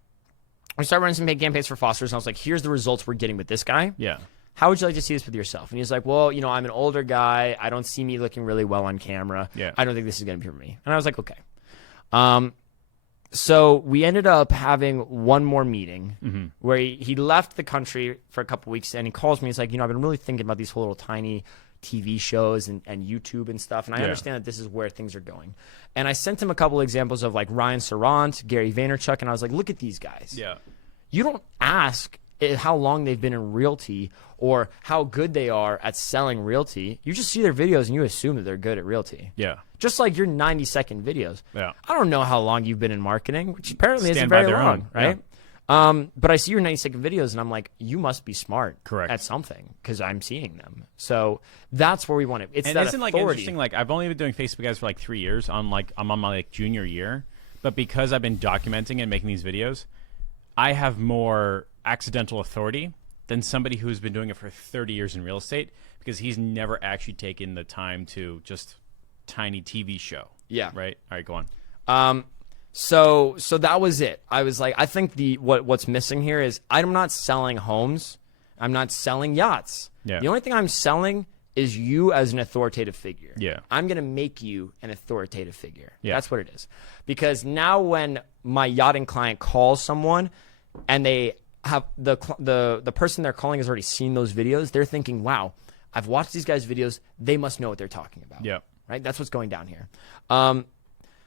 running some paid campaigns for Foster's, and I was like, here's the results we're getting with this guy. Yeah. How would you like to see this with yourself? And he's like, well, I'm an older guy. I don't see me looking really well on camera. Yeah. I don't think this is going to be for me. And I was like, okay. So we ended up having one more meeting where he left the country for a couple weeks, and he calls me. He's like, I've been really thinking about these whole little tiny TV shows and YouTube and stuff, and I Yeah. understand that this is where things are going. And I sent him a couple examples of like Ryan Serrant, Gary Vaynerchuk, and I was like, look at these guys. Yeah. You don't ask how long they've been in realty or how good they are at selling realty. You just see their videos and you assume that they're good at realty. Yeah. Just like your 90-second videos. Yeah. I don't know how long you've been in marketing, which apparently isn't Stand by very their long, own. right? But I see your 90-second videos and I'm like, you must be smart at something because I'm seeing them. So that's where we want it. It's and that isn't authority. like interesting? Like I've only been doing Facebook ads for like 3 years. I'm on my like junior year, but because I've been documenting and making these videos, I have more accidental authority than somebody who's been doing it for 30 years in real estate because he's never actually taken the time to just tiny TV show. Yeah. Right. All right. Go on. So that was it. I was like, I think what's missing here is I'm not selling homes. I'm not selling yachts. Yeah. The only thing I'm selling is you as an authoritative figure. Yeah. I'm going to make you an authoritative figure. Yeah. That's what it is. Because now when my yachting client calls someone and they have the person they're calling has already seen those videos, they're thinking, wow, I've watched these guys' videos. They must know what they're talking about. Yeah. Right? That's what's going down here.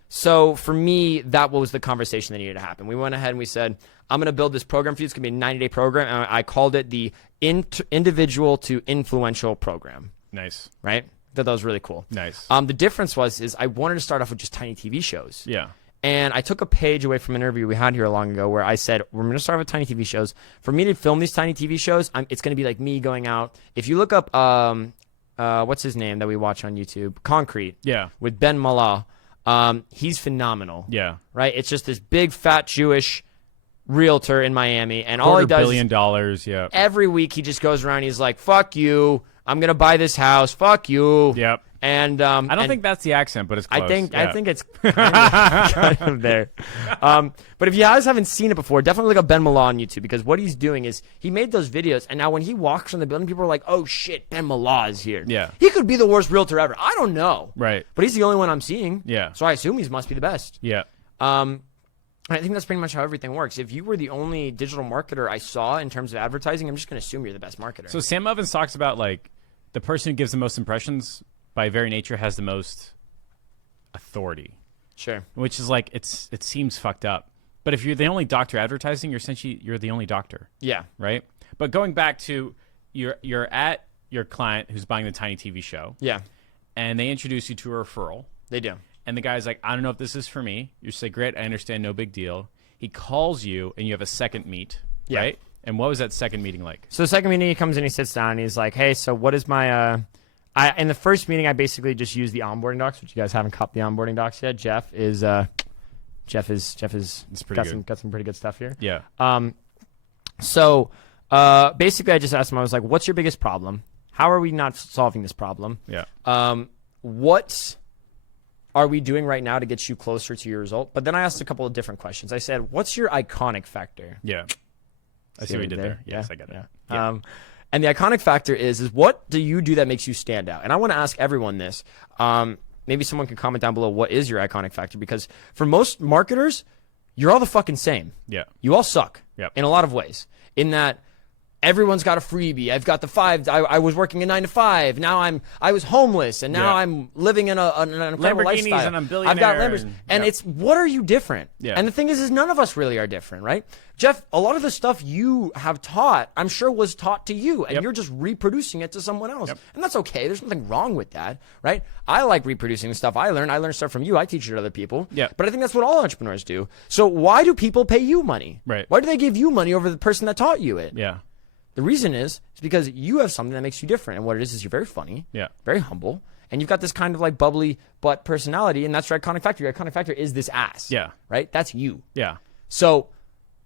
So for me, that was the conversation that needed to happen. We went ahead and we said, I'm going to build this program for you. It's going to be a 90-day program. And I called it the individual to influential program. Nice. Right? That was really cool. Nice. The difference is I wanted to start off with just tiny TV shows. Yeah. And I took a page away from an interview we had here long ago where I said, we're going to start with tiny TV shows. For me to film these tiny TV shows, it's going to be like me going out. If you look up, what's his name that we watch on YouTube? Concrete. Yeah. With Ben Mallah. He's phenomenal. Yeah. Right? It's just this big, fat Jewish realtor in Miami. And all he does $250 million. Yeah. every week he just goes around. He's like, fuck you. I'm going to buy this house. Fuck you. Yep. And I don't think that's the accent, but it's close. I think it's kind of there. But if you guys haven't seen it before, definitely look up Ben Mallah on YouTube because what he's doing is he made those videos, and now when he walks in the building, people are like, "Oh shit, Ben Mallah is here." Yeah. He could be the worst realtor ever. I don't know. Right. But he's the only one I'm seeing. Yeah. So I assume he must be the best. Yeah. And I think that's pretty much how everything works. If you were the only digital marketer I saw in terms of advertising, I'm just going to assume you're the best marketer. So Sam Evans talks about like the person who gives the most impressions by very nature has the most authority. Sure. Which is like it seems fucked up. But if you're the only doctor advertising, you're the only doctor. Yeah. Right? But going back to you're at your client who's buying the tiny TV show. Yeah. And they introduce you to a referral. They do. And the guy's like, I don't know if this is for me. You say, great, I understand, no big deal. He calls you and you have a second meet. Yeah. Right? And what was that second meeting like? So the second meeting, he comes in, he sits down, and he's like, hey, so what is my in the first meeting, I basically just used the onboarding docs, which you guys haven't copied the onboarding docs yet. Jeff is got some pretty good stuff here. Yeah. So basically, I just asked him. I was like, "What's your biggest problem? How are we not solving this problem? Yeah. What are we doing right now to get you closer to your result?" But then I asked a couple of different questions. I said, "What's your iconic factor?" Yeah. I see what you did there. Yes, I get it. Yeah. And the iconic factor is what do you do that makes you stand out? And I want to ask everyone this. Maybe someone can comment down below what is your iconic factor, because for most marketers, you're all the fucking same. Yeah. You all suck. Yep. In a lot of ways. In that everyone's got a freebie. I've got the 5. I was working a 9 to 5. Now I was homeless, and now I'm living in an incredible Lamborghinis lifestyle. and I'm a billionaire. I've got Lamborghinis. And it's, what are you different? Yeah. And the thing is none of us really are different, right? Jeff, a lot of the stuff you have taught, I'm sure was taught to you, and you're just reproducing it to someone else. And that's okay. There's nothing wrong with that, right? I like reproducing the stuff I learn. I learn stuff from you. I teach it to other people. Yeah. But I think that's what all entrepreneurs do. So why do people pay you money? Right. Why do they give you money over the person that taught you it? Yeah. The reason is because you have something that makes you different. And what it is you're very funny, very humble, and you've got this kind of like bubbly butt personality, and that's your iconic factor. Your iconic factor is this ass. Yeah. Right? That's you. Yeah. So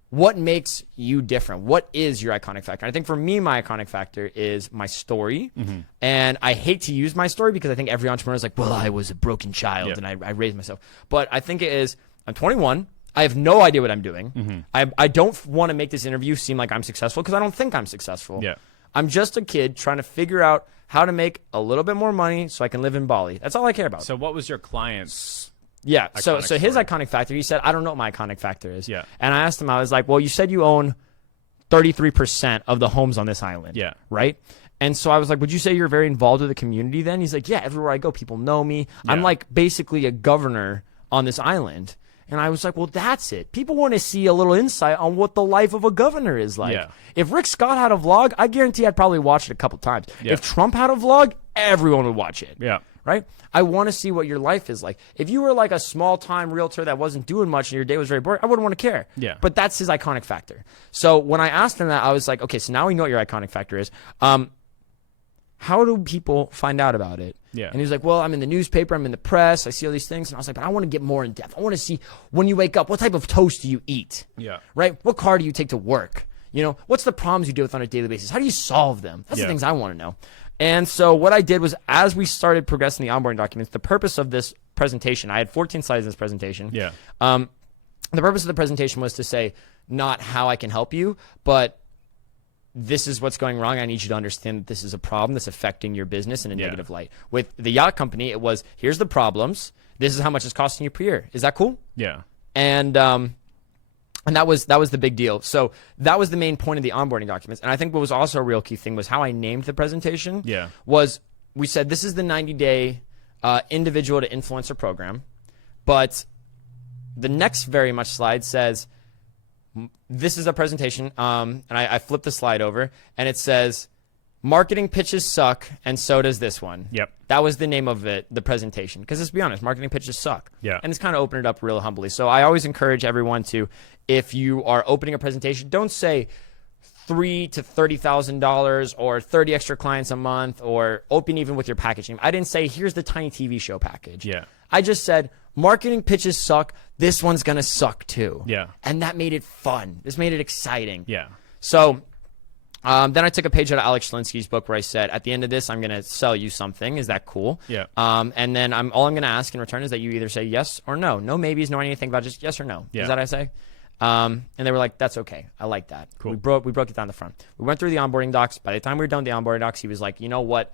what makes you different? What is your iconic factor? I think for me, my iconic factor is my story. Mm-hmm. And I hate to use my story because I think every entrepreneur is like, well, I was a broken child and I raised myself. But I think it is, I'm 21. I have no idea what I'm doing. Mm-hmm. I don't want to make this interview seem like I'm successful because I don't think I'm successful. Yeah. I'm just a kid trying to figure out how to make a little bit more money so I can live in Bali. That's all I care about. So what was your client's Yeah. So iconic his story? iconic factor, he said, I don't know what my iconic factor is. Yeah. And I asked him, I was like, well, you said you own 33% of the homes on this island. Yeah. Right? And so I was like, would you say you're very involved with the community then? He's like, yeah, everywhere I go, people know me. I'm Yeah. like basically a governor on this island. And I was like, well, that's it. People want to see a little insight on what the life of a governor is like. Yeah. If Rick Scott had a vlog, I guarantee I'd probably watch it a couple times. Yeah. If Trump had a vlog, everyone would watch it. Yeah. Right? I want to see what your life is like. If you were like a small-time realtor that wasn't doing much and your day was very boring, I wouldn't want to care. Yeah. But that's his iconic factor. So when I asked him that, I was like, okay, so now we know what your iconic factor is. How do people find out about it? Yeah. And he was like, well, I'm in the newspaper, I'm in the press, I see all these things. And I was like, but I want to get more in depth. I want to see when you wake up, what type of toast do you eat? Yeah. Right? What car do you take to work? You know, what's the problems you deal with on a daily basis? How do you solve them? That's the things I want to know. And so what I did was, as we started progressing the onboarding documents, the purpose of this presentation, I had 14 slides in this presentation. Yeah. The purpose of the presentation was to say, not how I can help you, but this is what's going wrong. I need you to understand that this is a problem that's affecting your business in a negative light. With the yacht company, it was, here's the problems. This is how much it's costing you per year. Is that cool? Yeah. And that was the big deal. So that was the main point of the onboarding documents. And I think what was also a real key thing was how I named the presentation. Yeah. Was we said this is the 90-day individual to influencer program, but the next very much slide says, this is a presentation, and I flipped the slide over, and it says, marketing pitches suck, and so does this one. Yep. That was the name of it, the presentation. Because let's be honest, marketing pitches suck. Yeah. And it's kind of opened it up real humbly. So I always encourage everyone to, if you are opening a presentation, don't say $3,000 to $30,000 or 30 extra clients a month, or open even with your packaging. I didn't say, here's the tiny TV show package. Yeah. I just said, marketing pitches suck. This one's going to suck too. Yeah. And that made it fun. This made it exciting. Yeah. So then I took a page out of Alex Shlinsky's book where I said, at the end of this, I'm going to sell you something. Is that cool? Yeah. And then all I'm going to ask in return is that you either say yes or no. No maybes, no anything about, just yes or no. Yeah. Is that what I say? And they were like, that's okay. I like that. Cool. We broke it down the front. We went through the onboarding docs. By the time we were done with the onboarding docs, he was like, you know what?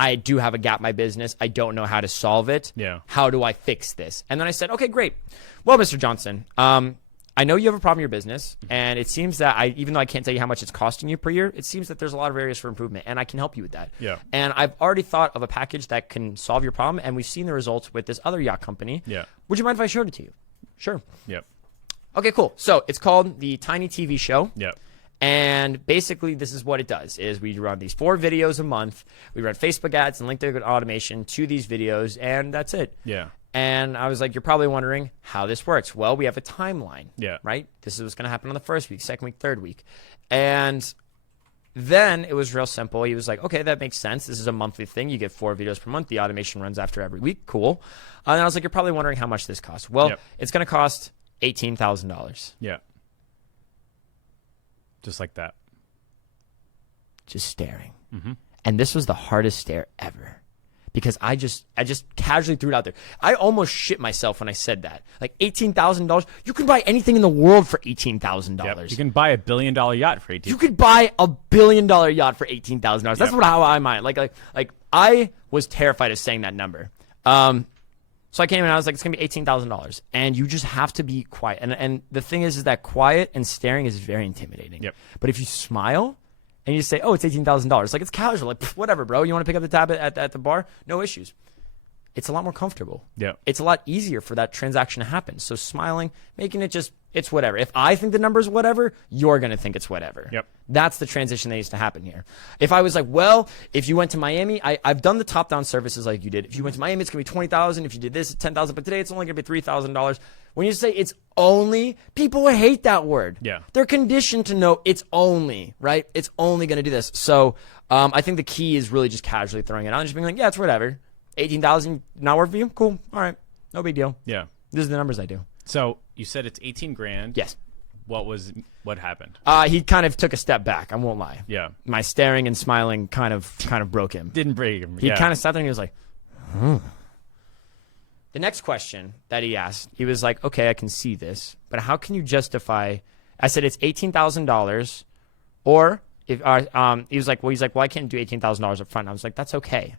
I do have a gap in my business. I don't know how to solve it. Yeah. How do I fix this? And then I said, okay, great. Well, Mr. Johnson, I know you have a problem in your business, and it seems that even though I can't tell you how much it's costing you per year, it seems that there's a lot of areas for improvement, and I can help you with that. Yeah. And I've already thought of a package that can solve your problem, and we've seen the results with this other yacht company. Yeah. Would you mind if I showed it to you? Sure. Yep. Okay, cool. So it's called the Tiny TV Show. Yep. And basically, this is what it does: is we run these 4 videos a month. We run Facebook ads and LinkedIn automation to these videos, and that's it. Yeah. And I was like, you're probably wondering how this works. Well, we have a timeline. Yeah. Right? This is what's going to happen on the first week, second week, third week. And then it was real simple. He was like, okay, that makes sense. This is a monthly thing. You get 4 videos per month. The automation runs after every week. Cool. And I was like, you're probably wondering how much this costs. Well, It's going to cost $18,000. Yeah. Just like that. Just staring. Mm-hmm. And this was the hardest stare ever. Because I just casually threw it out there. I almost shit myself when I said that. Like $18,000. You can buy anything in the world for $18,000. Yep. You can buy $1 billion yacht for 18. You could buy $1 billion yacht for $18,000. That's Yep. how I mind. Like I was terrified of saying that number. So I came in and I was like, it's gonna be $18,000, and you just have to be quiet. And the thing is that quiet and staring is very intimidating. Yep. But if you smile and you say, oh, it's $18,000, like it's casual, like whatever, bro. You want to pick up the tab at the bar? No issues. It's a lot more comfortable. Yeah. It's a lot easier for that transaction to happen. So smiling, making it just, it's whatever. If I think the number's whatever, you're going to think it's whatever. Yep. That's the transition that needs to happen here. If I was like, well, if you went to Miami, I've done the top-down services like you did. If you went to Miami, it's going to be $20,000. If you did this, it's $10,000. But today, it's only going to be $3,000. When you say it's only, people hate that word. Yeah. They're conditioned to know it's only, right? It's only going to do this. So I think the key is really just casually throwing it out and just being like, yeah, it's whatever. 18,000 not work for you? Cool. All right. No big deal. Yeah. These are the numbers I do. So you said it's 18 grand. Yes. What happened? He kind of took a step back. I won't lie. Yeah. My staring and smiling kind of broke him. Didn't break him. He kind of sat there and he was like, The next question that he asked, he was like, okay, I can see this, but how can you justify? I said it's $18,000, or if he was like, well, I can't do $18,000 up front. I was like, that's okay.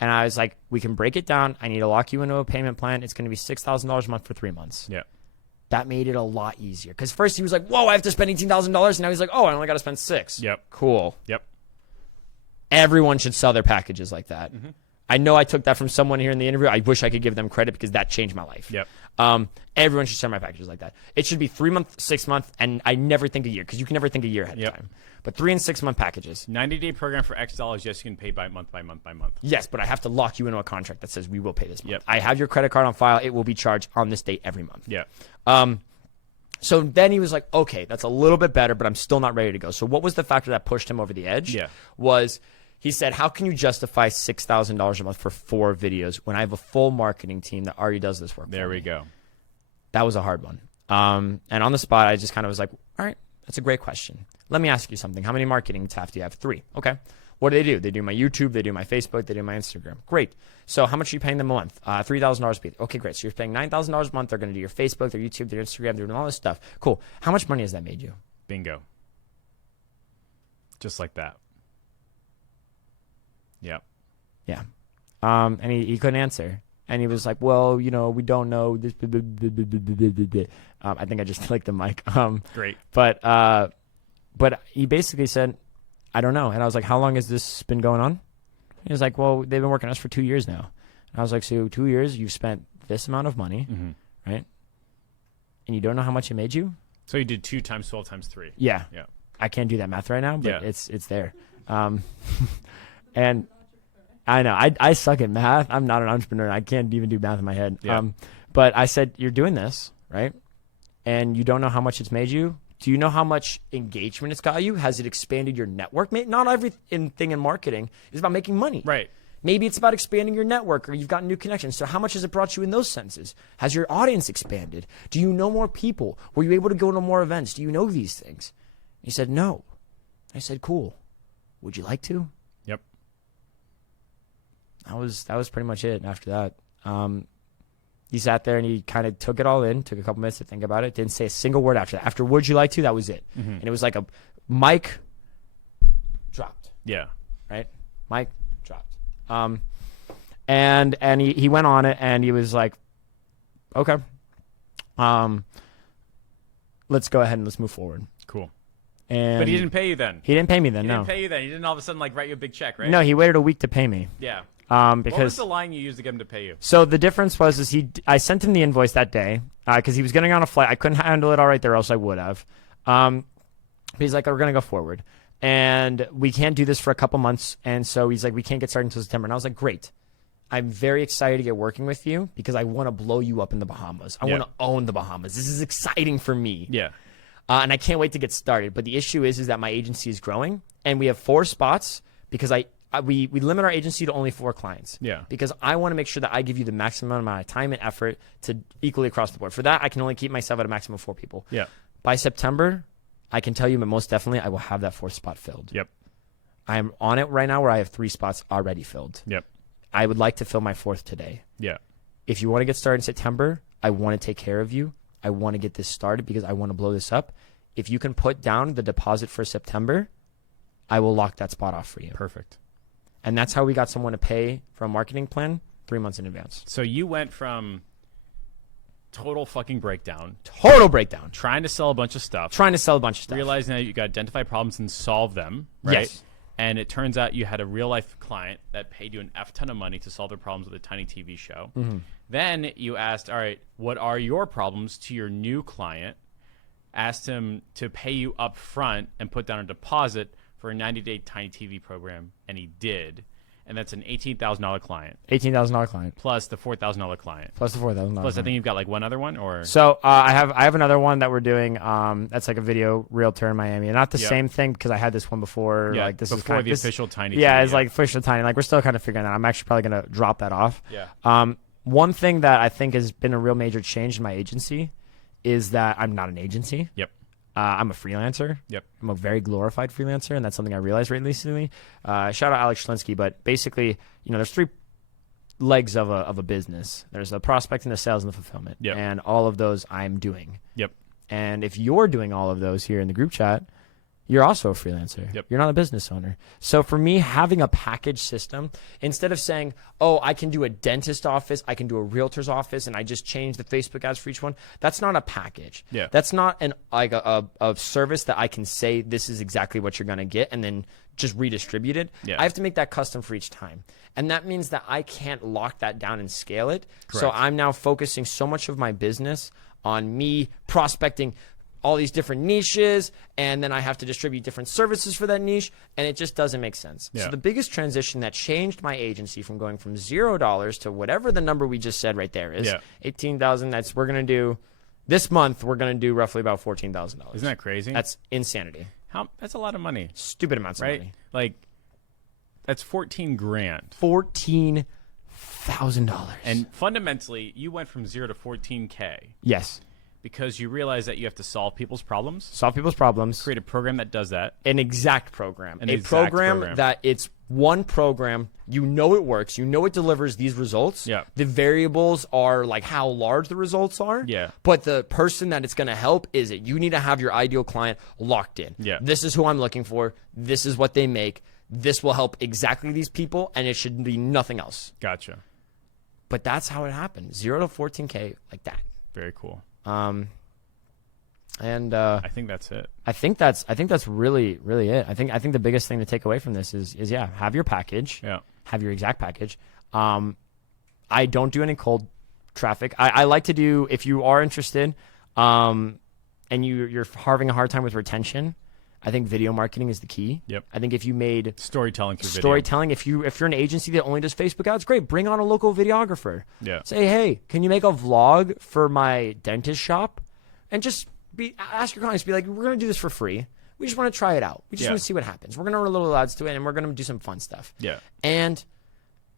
And I was like, we can break it down. I need to lock you into a payment plan. It's going to be $6,000 a month for 3 months. Yeah. That made it a lot easier. Because first he was like, whoa, I have to spend $18,000. And now he's like, oh, I only got to spend $6,000. Yep. Cool. Yep. Everyone should sell their packages like that. I know I took that from someone here in the interview. I wish I could give them credit because that changed my life. Yep. Everyone should send my packages like that. It should be 3 month, 6 month, and I never think a year because you can never think a year ahead of time. But 3 and 6 month packages. 90-day program for X dollars. Yes, you can pay by month by month by month. Yes, but I have to lock you into a contract that says we will pay this month. Yep. I have your credit card on file. It will be charged on this date every month. Yeah. So then he was like, okay, that's a little bit better, but I'm still not ready to go. So what was the factor that pushed him over the edge? Yeah. Was he said, how can you justify $6,000 a month for 4 videos when I have a full marketing team that already does this work? There we go. That was a hard one. And on the spot, I just kind of was like, all right, that's a great question. Let me ask you something. How many marketing staff do you have? 3. Okay. What do? They do my YouTube, they do my Facebook, they do my Instagram. Great. So how much are you paying them a month? $3,000 a piece. Okay, great. So you're paying $9,000 a month. They're going to do your Facebook, their YouTube, their Instagram, they're doing all this stuff. Cool. How much money has that made you? Bingo. Just like that. Yep. Yeah. And he couldn't answer. And he was like, well, you know, we don't know. This. I think I just clicked the mic. Great. But he basically said, I don't know. And I was like, how long has this been going on? He was like, well, they've been working on us for 2 years now. And I was like, so 2 years, you've spent this amount of money, right? And you don't know how much it made you? So you did 2 times 12 times 3. Yeah. Yeah. I can't do that math right now, but Yeah. it's there. And I know I suck at math. I'm not an entrepreneur. I can't even do math in my head. Yeah. But I said, you're doing this, right? And you don't know how much it's made you. Do you know how much engagement it's got you? Has it expanded your network? Not everything in marketing is about making money. Right. Maybe it's about expanding your network or you've gotten new connections. So how much has it brought you in those senses? Has your audience expanded? Do you know more people? Were you able to go to more events? Do you know these things? He said, no. I said, cool. Would you like to? Yep. That was pretty much it after that. He sat there and he kind of took it all in, took a couple minutes to think about it, didn't say a single word after that. After would you like to, that was it. And it was like a mic dropped. Yeah. Right? Mic dropped. And he went on it and he was like, okay, let's go ahead and let's move forward. Cool. And But he didn't pay you then. He didn't pay me then, He no. didn't pay you then. He didn't all of a sudden like write you a big check, right? No, he waited a week to pay me. Yeah. Because What was the line you used to get him to pay you? So the difference was I sent him the invoice that day because he was getting on a flight. I couldn't handle it all right there, else I would have. But he's like, we're going to go forward. And we can't do this for a couple months. And so he's like, we can't get started until September. And I was like, great. I'm very excited to get working with you because I want to blow you up in the Bahamas. I want to own the Bahamas. This is exciting for me. Yeah. And I can't wait to get started. But the issue is that my agency is growing. And we have 4 spots because we limit our agency to only 4 clients. Yeah. Because I want to make sure that I give you the maximum amount of time and effort to equally across the board. For that, I can only keep myself at a maximum of 4 people. Yeah. By September, I can tell you, but most definitely, I will have that 4th spot filled. Yep. I'm on it right now where I have 3 spots already filled. Yep. I would like to fill my 4th today. Yeah. If you want to get started in September, I want to take care of you. I want to get this started because I want to blow this up. If you can put down the deposit for September, I will lock that spot off for you. Perfect. And that's how we got someone to pay for a marketing plan 3 months in advance. So you went from total fucking breakdown, Total breakdown. trying to sell a bunch of stuff, Trying to sell a bunch of stuff. realizing that you got to identify problems and solve them, right? Yes. And it turns out you had a real life client that paid you an F ton of money to solve their problems with a tiny TV show. Then you asked, all right, what are your problems to your new client? Asked him to pay you up front and put down a deposit for a 90-day tiny TV program, and he did. And that's an $18,000 client. $18,000 client. Plus the $4,000 client. Plus the $4,000. Plus, I think you've got like one other one, or So I have another one that we're doing. That's like a video realtor in Miami, and not the same thing because I had this one before. yeah, like this before is the official tiny. Yeah, TV, it's like official tiny. Like we're still kind of figuring that out. I'm actually probably gonna drop that off. Yeah. One thing that I think has been a real major change in my agency is that I'm not an agency. Yep. I'm a freelancer. Yep. I'm a very glorified freelancer, and that's something I realized recently. Shout out Alex Schlinsky, but basically, there's 3 legs of a business. There's the prospecting, the sales, and the fulfillment. Yep. And all of those I'm doing. Yep. And if you're doing all of those here in the group chat, you're also a freelancer. Yep. You're not a business owner. So for me, having a package system, instead of saying, oh, I can do a dentist office, I can do a realtor's office, and I just change the Facebook ads for each one, that's not a package. Yeah. That's not a service that I can say this is exactly what you're going to get and then just redistribute it. Yeah. I have to make that custom for each time. And that means that I can't lock that down and scale it. So Correct. I'm now focusing so much of my business on me prospecting all these different niches, and then I have to distribute different services for that niche, and it just doesn't make sense. Yeah. So the biggest transition that changed my agency from going from $0 to whatever the number we just said right there is, Yeah. 18,000. We're gonna do this month. We're gonna do roughly about $14,000. Isn't that crazy? That's insanity. That's a lot of money, Stupid amounts right? of money. Like, that's 14 grand. $14,000. And fundamentally, you went from 0 to 14K yes, because you realize that you have to solve people's problems, solve people's problems. create a program that does that. An exact program. An A exact program that it's one program. You know it works. You know it delivers these results. Yeah. The variables are like how large the results are. Yeah. But the person that it's going to help is it. You need to have your ideal client locked in. Yeah. This is who I'm looking for. This is what they make. This will help exactly these people, and it should be nothing else. Gotcha. But that's how it happened. 0 to 14K like that. Very cool. And I think that's it. I think that's really it. I think the biggest thing to take away from this is have your package. Yeah. Have your exact package. I don't do any cold traffic. I like to do, if you are interested, and you're having a hard time with retention, I think video marketing is the key. Yep. I think if you made Storytelling through video. storytelling, if you're an agency that only does Facebook ads, great. Bring on a local videographer. Yeah. Say, hey, can you make a vlog for my dentist shop? And just ask your clients, be like, we're going to do this for free. We just want to try it out. We just Yeah. want to see what happens. We're going to run a little ads to it, and we're going to do some fun stuff. Yeah. And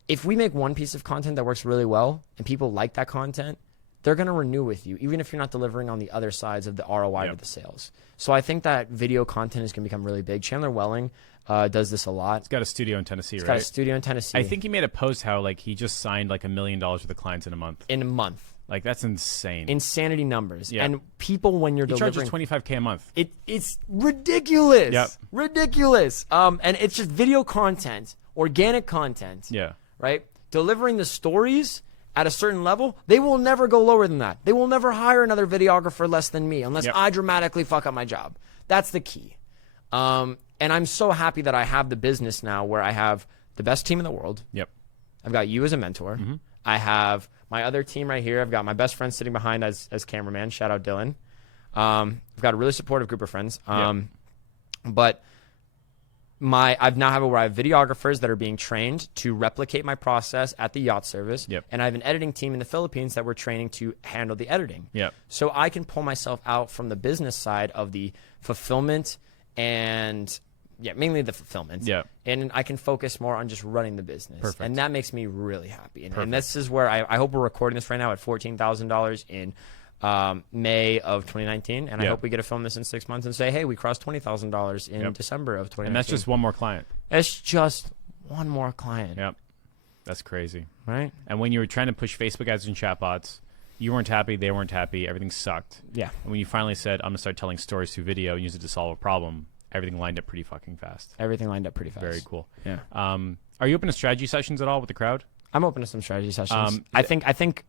if we make one piece of content that works really well and people like that content, they're going to renew with you, even if you're not delivering on the other sides of the ROI Yep. of the sales. So I think that video content is going to become really big. Chandler Welling does this a lot. He's got a studio in Tennessee, He's right? got a studio in Tennessee. I think he made a post how like he just signed like $1 million with the clients in a month. in a month. Like that's insane. Insanity numbers. Yeah. And people, when you're he charges delivering, $25K a month. it's ridiculous. Yep. Ridiculous. And it's just video content, organic content. Yeah. Right? Delivering the stories at a certain level, they will never go lower than that. They will never hire another videographer less than me unless Yep. I dramatically fuck up my job. That's the key. And I'm so happy that I have the business now where I have the best team in the world. Yep. I've got you as a mentor. Mm-hmm. I have my other team right here. I've got my best friend sitting behind as cameraman. Shout out Dylan. I've got a really supportive group of friends. But I've now have it where I have videographers that are being trained to replicate my process at the yacht service. Yep. And I have an editing team in the Philippines that we're training to handle the editing. Yep. So I can pull myself out from the business side of the fulfillment and mainly the fulfillment. Yeah. And I can focus more on just running the business. Perfect. And that makes me really happy. And Perfect. this is where I hope we're recording this right now at $14,000 in May of 2019. And I Yeah. hope we get to film this in 6 months and say, hey, we crossed $20,000 in Yep. December of 2019. And that's just one more client. It's just one more client. Yep. That's crazy. Right? And when you were trying to push Facebook ads and chatbots, you weren't happy, they weren't happy, everything sucked. Yeah. And when you finally said, I'm going to start telling stories through video and use it to solve a problem, everything lined up pretty fucking fast. Everything lined up pretty fast. Very cool. Yeah. Are you open to strategy sessions at all with the crowd? I'm open to some strategy sessions. I think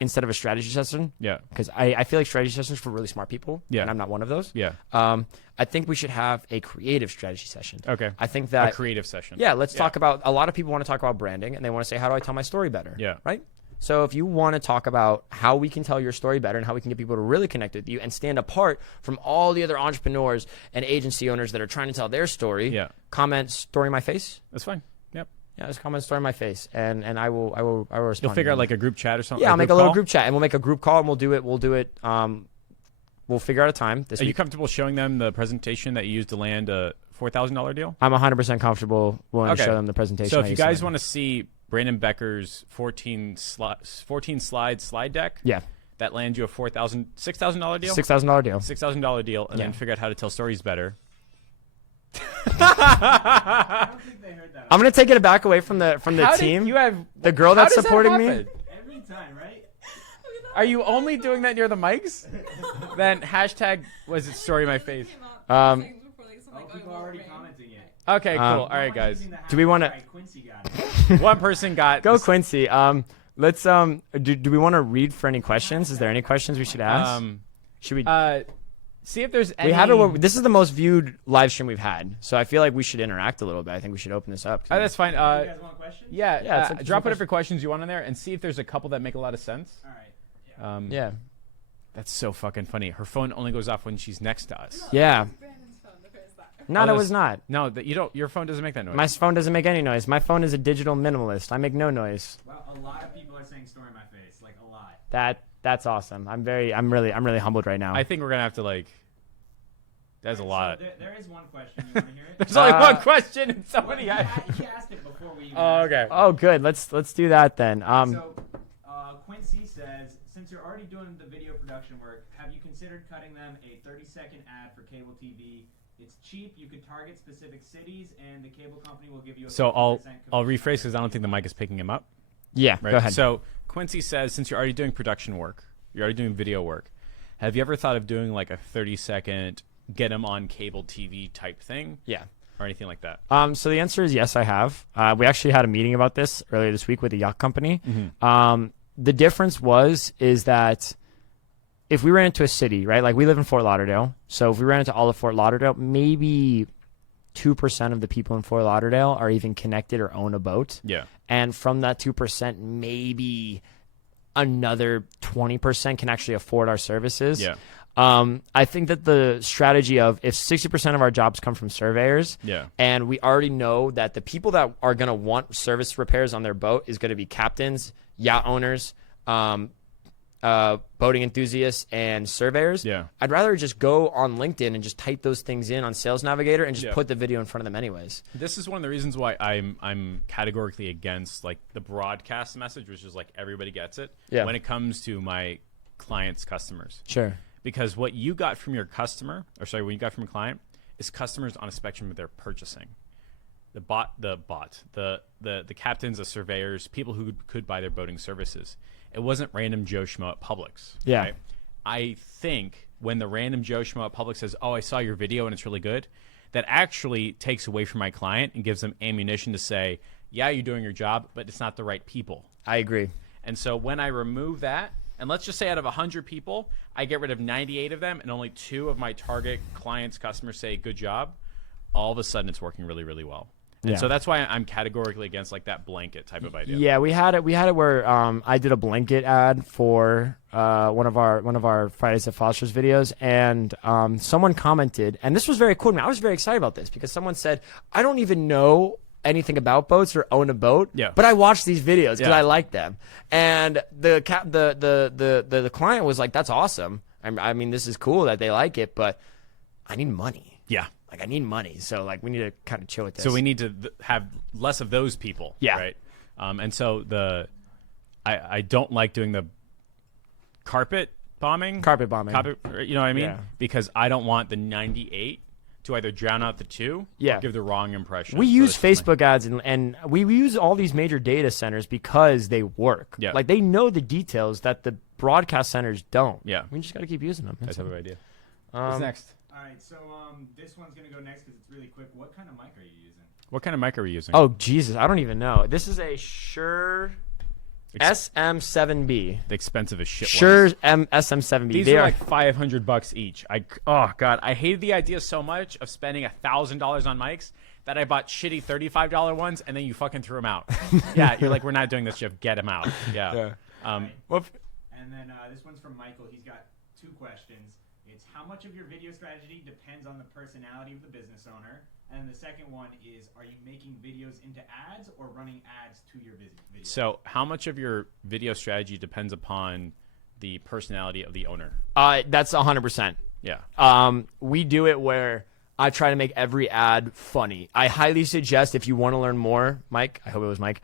instead of a strategy session, Yeah. because I feel like strategy sessions for really smart people, Yeah. and I'm not one of those. Yeah. I think we should have a creative strategy session. Okay. I think A that creative session. yeah, let's talk about. A lot of people want to talk about branding, and they want to say, how do I tell my story better? Yeah. Right. So if you want to talk about how we can tell your story better and how we can get people to really connect with you and stand apart from all the other entrepreneurs and agency owners that are trying to tell their story, Yeah. comment story in my face. That's fine. Yep. Yeah, just comment story in my face, and I will respond. You'll figure to out them. like a group chat or something? Yeah, I'll make a little call? group chat, and we'll make a group call, and we'll do it. We'll figure out a time this Are you week. comfortable showing them the presentation that you used to land a $4,000 deal? I'm 100% comfortable willing to Okay. show them the presentation. So if I you used to guys make. want to see Brandon Becker's 14 slide deck, yeah, that lands you a $6,000 deal? $6,000 deal. $6,000 deal, and Yeah. then figure out how to tell stories better. I don't think they heard that. I'm gonna take it back away from the team. The girl that's supporting me. Every time, right? Are you only doing that near the mics? Then hashtag was it story in my face? Um, Oh, people are already commenting it. Okay, cool. All right, guys. Do we wanna- Quincy got it. One person got Go this- Quincy. Let's do we want to read for any questions? Is there any questions we should ask? Should we? See if there's any. We have it. This is the most viewed live stream we've had, so I feel like we should interact a little bit. I think we should open this up. Oh, that's fine. You guys want questions? Yeah, Yeah, it's like drop some whatever questions you want in there and see if there's a couple that make a lot of sense. All right. Yeah. Yeah. That's so fucking funny. Her phone only goes off when she's next to us. Yeah. Brandon's phone, the first that. No, Oh, it was not. No, that you don't. Your phone doesn't make that noise. My phone doesn't make any noise. My phone is a digital minimalist. I make no noise. Well, a lot of people are saying story in my face, like a lot. That's awesome. I'm really humbled right now. I think we're gonna have to like. That's a lot. So there is one question. You want to hear it? There's only one question and somebody Well, had. he asked it before we. Even Oh, asked okay. it. Oh, good. Let's do that then. So, Quincy says, since you're already doing the video production work, have you considered cutting them a 30-second ad for cable TV? It's cheap. You could target specific cities, and the cable company will give you a. So I'll 50% rephrase commission. because I don't think the mic is picking him up. Yeah. Right. Go ahead. So Quincy says, since you're already doing production work, you're already doing video work, have you ever thought of doing like a 30-second get them on cable TV type thing yeah. or anything like that? So the answer is yes, I have. We actually had a meeting about this earlier this week with a yacht company. The difference is that if we ran into a city, right? Like we live in Fort Lauderdale. So if we ran into all of Fort Lauderdale, maybe 2% of the people in Fort Lauderdale are even connected or own a boat. Yeah. And from that 2%, maybe another 20% can actually afford our services. Yeah. I think that the strategy of if 60% of our jobs come from surveyors, Yeah. and we already know that the people that are going to want service repairs on their boat is going to be captains, yacht owners, boating enthusiasts, and surveyors. Yeah. I'd rather just go on LinkedIn and just type those things in on Sales Navigator and just Yeah. put the video in front of them anyways. This is one of the reasons why I'm categorically against like the broadcast message, which is like everybody gets it. Yeah. When it comes to my clients' customers. Sure. Because what you got from your customer, or sorry, what you got from a client, is customers on a spectrum of their purchasing. The captains, the surveyors, people who could buy their boating services. It wasn't random Joe Schmo at Publix. Yeah. Right? I think when the random Joe Schmo at Publix says, "Oh, I saw your video and it's really good," that actually takes away from my client and gives them ammunition to say, "Yeah, you're doing your job, but it's not the right people." I agree. And so when I remove that, and let's just say out of 100 people, I get rid of 98 of them, and only 2 of my target clients, customers say, "Good job," all of a sudden it's working really, really well. And Yeah. so that's why I'm categorically against like that blanket type of idea. Yeah, we had it where I did a blanket ad for one of our Fridays at Foster's videos, and someone commented, and this was very cool to me. I was very excited about this because someone said, "I don't even know anything about boats or own a boat, Yeah. but I watch these videos because Yeah. I like them." And the client was like, "That's awesome. I mean, this is cool that they like it, but I need money. Yeah. Like, I need money. So like, we need to kind of chill with this." So we need to have less of those people. Yeah. Right. And so I don't like doing the carpet bombing. Carpet bombing. You know what I mean? Yeah. Because I don't want the 98 to either drown out the 2 Yeah. or give the wrong impression. We So use that's just my- Facebook ads and we use all these major data centers because they work. Yeah. Like they know the details that the broadcast centers don't. Yeah. We just got to keep using them. That type of idea. Um, What's next? All right, so this one's gonna go next because it's really quick. What kind of mic are you using? What kind of mic are we using? Oh, Jesus. I don't even know. This is a Shure SM7B. The expensive as shit Shure ones. SM7B. These They are like $500 each. Oh god, I hated the idea so much of spending $1,000 on mics that I bought shitty $35 ones and then you fucking threw them out. Yeah, you're like, we're not doing this, Jeff. Get them out. Yeah. Well, And then this one's from Michael. He's got 2 questions. It's how much of your video strategy depends on the personality of the business owner? And the second one is, are you making videos into ads or running ads to your videos? So, how much of your video strategy depends upon the personality of the owner? that's 100%. Yeah. We do it where I try to make every ad funny. I highly suggest if you want to learn more, Mike, I hope it was Mike,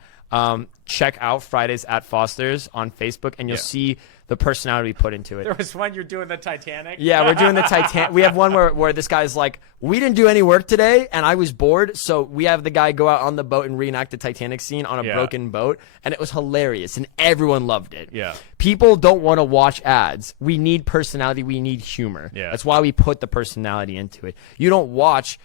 check out Fridays at Foster's on Facebook, and you'll Yeah. see the personality we put into it. There was one you're doing the Titanic. Yeah, we're doing the Titanic. We have one where this guy's like, we didn't do any work today, and I was bored, so we have the guy go out on the boat and reenact the Titanic scene on a broken boat, and it was hilarious, and everyone loved it. Yeah. People don't want to watch ads. We need personality. We need humor. Yeah. That's why we put the personality into it. You don't watch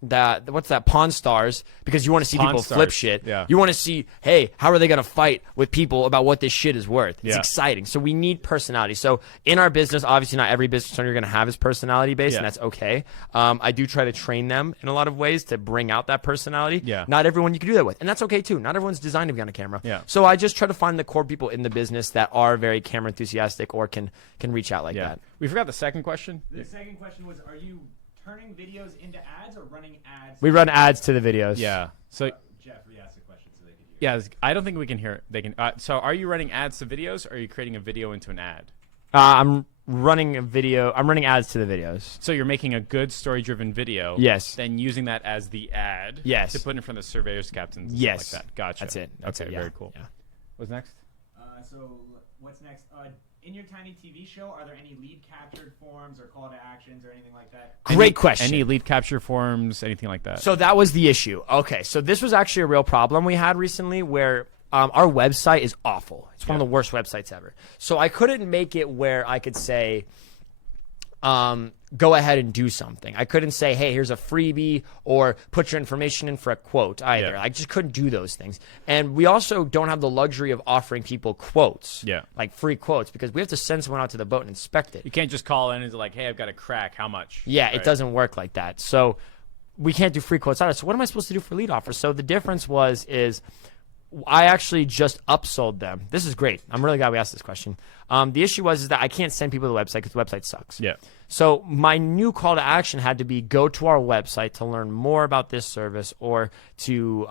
what's that, Pawn Stars, because you want to see Pawn people Stars. flip shit. Yeah. You want to see, hey, how are they going to fight with people about what this shit is worth? It's Yeah. exciting. So we need personality. So in our business, obviously not every business owner you're going to have is personality based, Yeah. and that's okay. I do try to train them in a lot of ways to bring out that personality. Yeah. Not everyone you can do that with, and that's okay too. Not everyone's designed to be on a camera. Yeah. So I just try to find the core people in the business that are very camera enthusiastic or can reach out like Yeah. that. We forgot the second question. The second question was, are you turning videos into ads or running ads? We run ads to the videos. Yeah. So Jeff re-asked the question so they could hear. yeah, I don't think we can hear it. They can. So are you running ads to videos, or are you creating a video into an ad? I'm running ads to the videos. So you're making a good story-driven video. Yes. Then using that as the ad. Yes. To put in front of surveyors, captains, and Yes. stuff like that. Gotcha. That's it. That's okay, it, yeah. very cool. Yeah. What's next? So what's next? In your tiny TV show, are there any lead captured forms or call to actions or anything like that? Great question. Any lead capture forms, anything like that? So that was the issue. Okay, so this was actually a real problem we had recently where our website is awful. It's one of the worst websites ever. So I couldn't make it where I could say, go ahead and do something. I couldn't say, hey, here's a freebie or put your information in for a quote either. Yeah. I just couldn't do those things. And we also don't have the luxury of offering people quotes, Yeah. like free quotes, because we have to send someone out to the boat and inspect it. You can't just call in and be like, hey, I've got a crack. How much? Yeah, Right. it doesn't work like that. So we can't do free quotes either. So what am I supposed to do for lead offers? So the difference is I actually just upsold them. This is great. I'm really glad we asked this question. The issue is that I can't send people to the website because the website sucks. Yeah. So my new call to action had to be go to our website to learn more about this service or to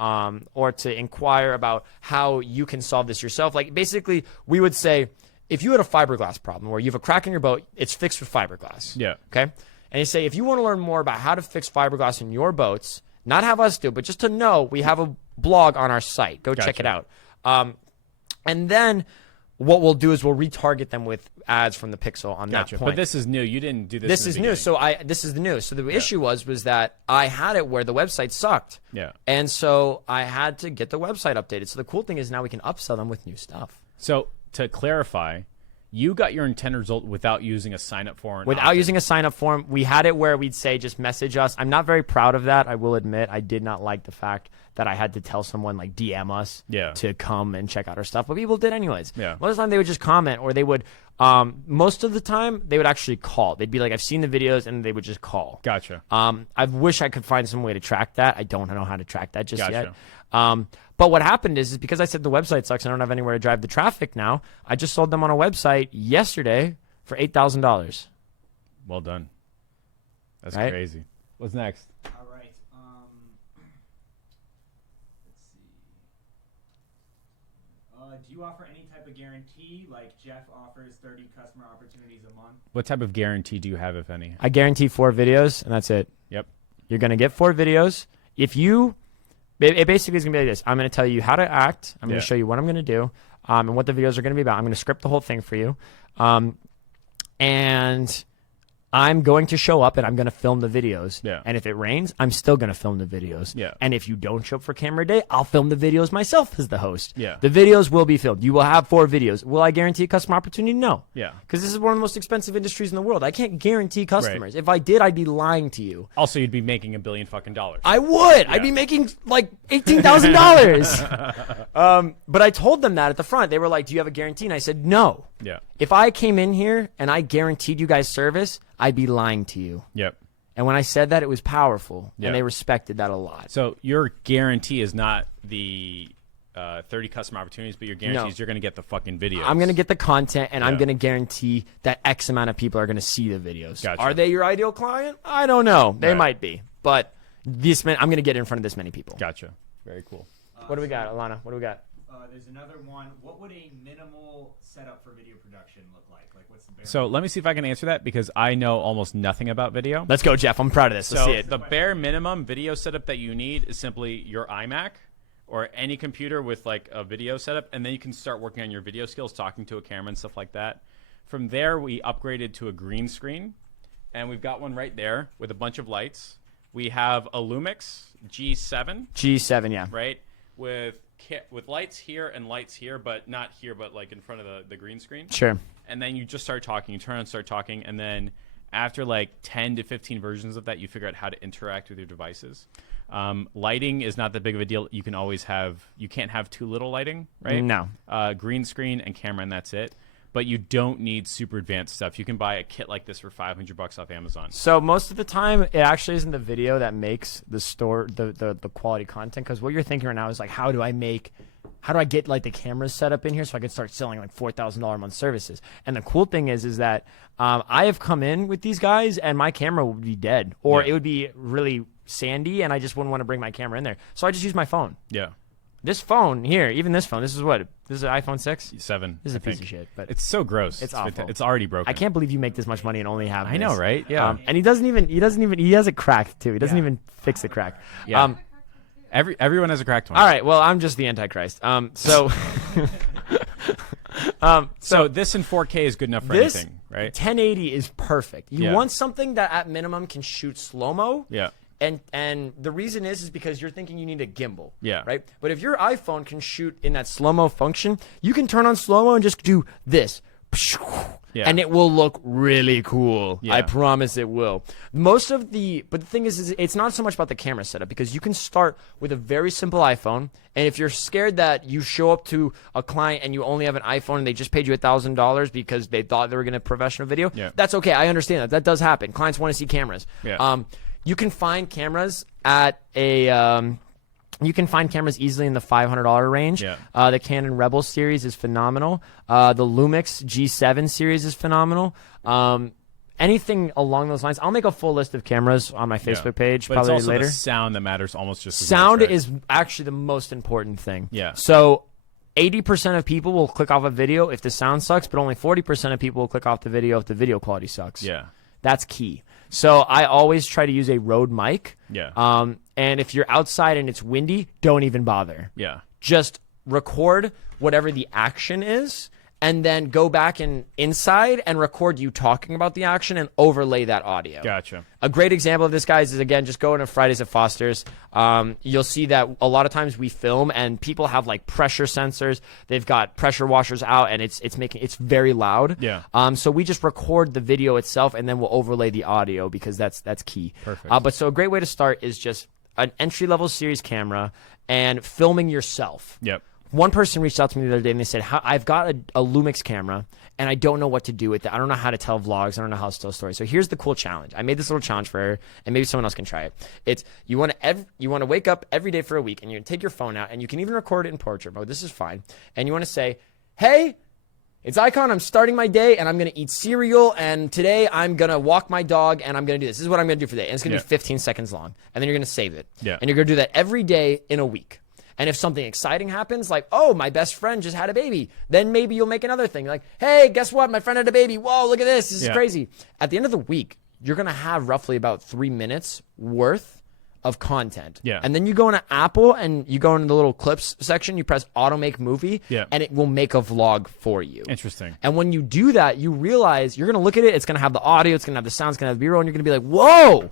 inquire about how you can solve this yourself. Like basically we would say if you had a fiberglass problem where you have a crack in your boat, it's fixed with fiberglass. Yeah. Okay. And you say if you want to learn more about how to fix fiberglass in your boats, not have us do, but just to know, we have a blog on our site. Go check it out. And then what we'll do is we'll retarget them with ads from the pixel on that point. But this is new. You didn't do this. This in the is new. beginning. So this is the new. So the issue was that I had it where the website sucked. Yeah. And so I had to get the website updated. So the cool thing is now we can upsell them with new stuff. So to clarify, you got your intended result without using a sign-up form. Without using a sign-up form, we had it where we'd say just message us. I'm not very proud of that. I will admit I did not like the fact that I had to tell someone like DM us to come and check out our stuff, but people did anyways. Yeah. Most of the time they would just comment, or they would. Most of the time they would actually call. They'd be like, "I've seen the videos," and they would just call. Gotcha. I wish I could find some way to track that. I don't know how to track that just Gotcha. yet. But what happened is because I said the website sucks and I don't have anywhere to drive the traffic now, I just sold them on a website yesterday for $8,000. Well done. That's Right? crazy. What's next? All right. Let's see. Do you offer any type of guarantee, like Jeff offers 30 customer opportunities a month? What type of guarantee do you have, if any? I guarantee 4 videos, and that's it. Yep. You're going to get 4 videos. It basically is going to be like this. I'm going to tell you how to act. I'm going to show you what I'm going to do and what the videos are going to be about. I'm going to script the whole thing for you. And I'm going to show up and I'm going to film the videos. Yeah. And if it rains, I'm still going to film the videos. Yeah. And if you don't show up for camera day, I'll film the videos myself as the host. Yeah. The videos will be filmed. You will have 4 videos. Will I guarantee a customer opportunity? No. Yeah. Because this is one of the most expensive industries in the world. I can't guarantee customers. If I did, I'd be lying to you. Also, you'd be making $1 billion fucking dollars. I would. I'd be making like $18,000. But I told them that at the front. They were like, "Do you have a guarantee?" And I said, "No. Yeah. If I came in here and I guaranteed you guys service, I'd be lying to you." Yep. And when I said that, it was powerful, Yeah. and they respected that a lot. So your guarantee is not the 30 customer opportunities, but your guarantee is you're going to get the fucking videos. I'm going to get the content, and I'm Yeah. going to guarantee that X amount of people are going to see the videos. Gotcha. Are they your ideal client? I don't know. They Right. might be. But I'm going to get in front of this many people. Gotcha. Very cool. What do we got, Alana? What do we got? There's another one. What would a minimal setup for video production look like? Like, what's the bare So let me see if I can answer that because I know almost nothing about video. Let's go, Jeff. I'm proud of this. Let's So see it. the bare minimum video setup that you need is simply your iMac or any computer with like a video setup, and then you can start working on your video skills, talking to a camera and stuff like that. From there, we upgraded to a green screen, and we've got one right there with a bunch of lights. We have a Lumix G7. G7, yeah. Right, with lights here and lights here, but not here, but like in front of the green screen. Sure. And then you just start talking. You turn on and start talking, and then after like 10 to 15 versions of that, you figure out how to interact with your devices. Lighting is not that big of a deal. You can't have too little lighting, right? No. Green screen and camera, and that's it. But you don't need super advanced stuff. You can buy a kit like this for $500 off Amazon. So most of the time, it actually isn't the video that makes the quality content, because what you're thinking right now is like, how do I get like the cameras set up in here so I can start selling like $4,000 a month services? And the cool thing is that I have come in with these guys and my camera would be dead, or it would be really sandy, and I just wouldn't want to bring my camera in there. So I just use my phone. Yeah. This phone here, even this phone, this is an iPhone 6? 7. This is a piece of shit. But it's so gross. It's awful. It's already broken. I can't believe you make this much money and only have I this. know, right? Yeah. And he has it cracked too. He doesn't even fix the crack. Yeah. Everyone has a cracked one. All right. Well, I'm just the Antichrist. So this in 4K is good enough for this anything, right? 1080 is perfect. You Yeah. want something that at minimum can shoot slow-mo. Yeah. And the reason is because you're thinking you need a gimbal. Yeah. Right? But if your iPhone can shoot in that slow-mo function, you can turn on slow-mo and just do this. Yeah. And it will look really cool. Yeah. I promise it will. But the thing is it's not so much about the camera setup, because you can start with a very simple iPhone. And if you're scared that you show up to a client and you only have an iPhone and they just paid you $1,000 because they thought they were going to professional video, that's okay. I understand that. That does happen. Clients want to see cameras. Yeah. You can find cameras at you can find cameras easily in the $500 range. Yeah. The Canon Rebel series is phenomenal. The Lumix G7 series is phenomenal. Anything along those lines. I'll make a full list of cameras on my Facebook page but probably it's also later. the sound that matters almost just as Sound much, right? is actually the most important thing. Yeah. So 80% of people will click off a video if the sound sucks, but only 40% of people will click off the video if the video quality sucks. Yeah. That's key. So I always try to use a Rode mic. Yeah. And if you're outside and it's windy, don't even bother. Yeah. Just record whatever the action is, and then go back and inside and record you talking about the action and overlay that audio. Gotcha. A great example of this, guys, is, again, just going to Fridays at Foster's. You'll see that a lot of times we film and people have like pressure sensors. They've got pressure washers out, and it's very loud. Yeah. So we just record the video itself, and then we'll overlay the audio, because that's key. Perfect. But so a great way to start is just an entry-level series camera and filming yourself. Yep. One person reached out to me the other day and they said, I've got a Lumix camera and I don't know what to do with it. I don't know how to tell vlogs. I don't know how to tell stories. So here's the cool challenge. I made this little challenge for her, and maybe someone else can try it. It's you want to wake up every day for a week, and you take your phone out, and you can even record it in portrait mode. This is fine. And you want to say, hey, it's Icon. I'm starting my day, and I'm going to eat cereal, and today I'm going to walk my dog, and I'm going to do this. This is what I'm going to do for the day. And it's going to be 15 seconds long. And then you're going to save it. Yeah. And you're going to do that every day in a week. And if something exciting happens, like, oh, my best friend just had a baby, then maybe you'll make another thing. Like, hey, guess what? My friend had a baby. Whoa, look at this. This is crazy. At the end of the week, you're going to have roughly about 3 minutes worth of content. Yeah. And then you go into Apple and you go into the little clips section, you press auto make movie, and it will make a vlog for you. Interesting. And when you do that, you realize you're going to look at it. It's going to have the audio. It's going to have the sound. It's going to have the B-roll. And you're going to be like, whoa.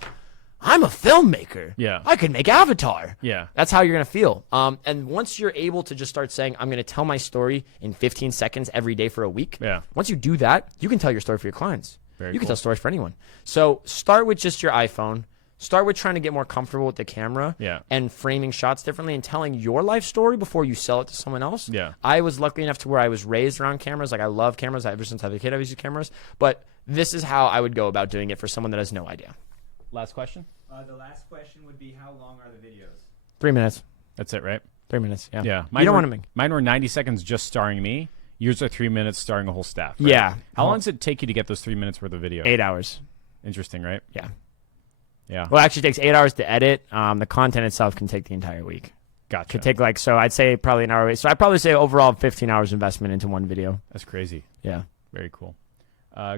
I'm a filmmaker. Yeah. I could make Avatar. Yeah. That's how you're going to feel. And once you're able to just start saying, I'm going to tell my story in 15 seconds every day for a week. Yeah. Once you do that, you can tell your story for your clients. Very you can cool. tell stories for anyone. So start with just your iPhone. Start with trying to get more comfortable with the camera. Yeah. And framing shots differently and telling your life story before you sell it to someone else. Yeah. I was lucky enough to where I was raised around cameras. Like, I love cameras. Ever since I was a kid, I've used cameras. But this is how I would go about doing it for someone that has no idea. Last question? The last question would be, how long are the videos? 3 minutes. That's it, right? 3 minutes. Yeah. Yeah. You don't want to make. Mine were 90 seconds just starring me. Yours are 3 minutes starring a whole staff. Right? Yeah. How long does it take you to get those 3 minutes worth of video? 8 hours. Interesting, right? Yeah. Yeah. Well, it actually takes 8 hours to edit. The content itself can take the entire week. Gotcha. Could take so I'd say probably an hour. So I'd probably say overall 15 hours investment into one video. That's crazy. Yeah. Very cool.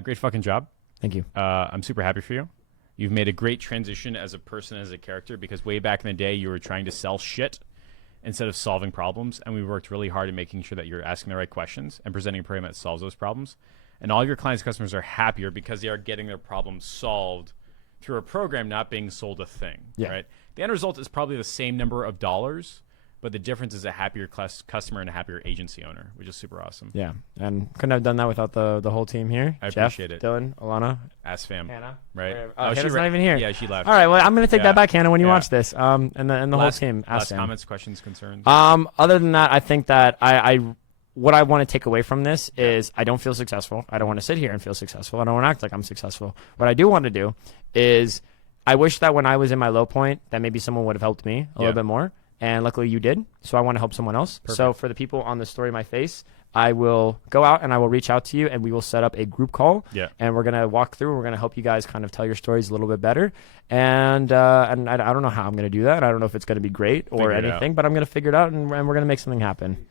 Great fucking job. Thank you. I'm super happy for you. You've made a great transition as a person, as a character, because way back in the day, you were trying to sell shit, instead of solving problems. And we worked really hard at making sure that you're asking the right questions and presenting a program that solves those problems. And all your clients' customers are happier because they are getting their problems solved through a program, not being sold a thing. Right? The end result is probably the same number of dollars, but the difference is a happier customer and a happier agency owner, which is super awesome. Yeah, and couldn't have done that without the whole team here. I Jeff, appreciate it. Dylan, Alana, Ask fam. Hannah, Right? Hannah's not even here. Yeah, she left. All right, well, I'm gonna take that back, Hannah, when you Yeah. watch this. And the whole team. Ask Last them. comments, questions, concerns. Other than that, I think that what I want to take away from this is I don't feel successful. I don't want to sit here and feel successful. I don't want to act like I'm successful. What I do want to do is I wish that when I was in my low point that maybe someone would have helped me a little bit more. And luckily you did. So I want to help someone else. Perfect. So for the people on the Story of My Face, I will go out and I will reach out to you and we will set up a group call. Yeah. And we're going to walk through. We're going to help you guys kind of tell your stories a little bit better. And I don't know how I'm going to do that. I don't know if it's going to be great or Figure it anything, out. but I'm going to figure it out and we're going to make something happen.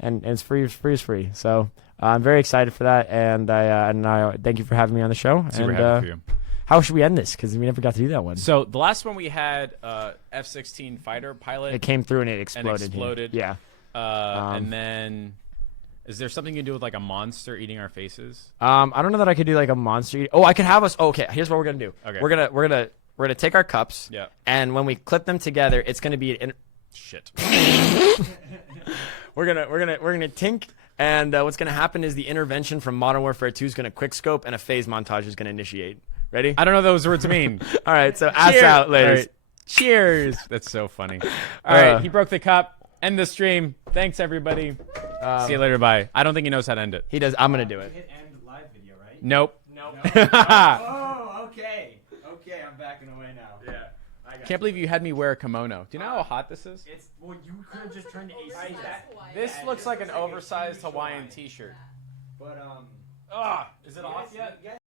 And it's free. Free is free. So I'm very excited for that. And I thank you for having me on the show. Super and happy for you. how should we end this? Because we never got to do that one. So the last one we had F-16 fighter pilot. It came through and it exploded. exploded. Yeah. And then, is there something you can do with like a monster eating our faces? I don't know that I could do like a monster. Oh, I could have us. Okay, here's what we're gonna do. Okay. We're gonna take our cups. Yeah. And when we clip them together, it's gonna be Shit. we're gonna tink. And what's gonna happen is the intervention from Modern Warfare 2 is gonna quick scope and a phase montage is gonna initiate. Ready? I don't know what those words mean. All right. So ass Cheers. out, ladies. All right. Cheers. That's so funny. All right. He broke the cup. End the stream. Thanks, everybody. See you later. Bye. I don't think he knows how to end it. He does. I'm gonna do it. Hit end live video, right? Nope. No. Oh, okay. Okay, I'm backing away now. Yeah. I got Can't believe you had me wear a kimono. Do you know how hot this is? It's well, you could have just turned the AC that. This looks like an oversized Hawaiian t-shirt. But Ugh. Is it off yet?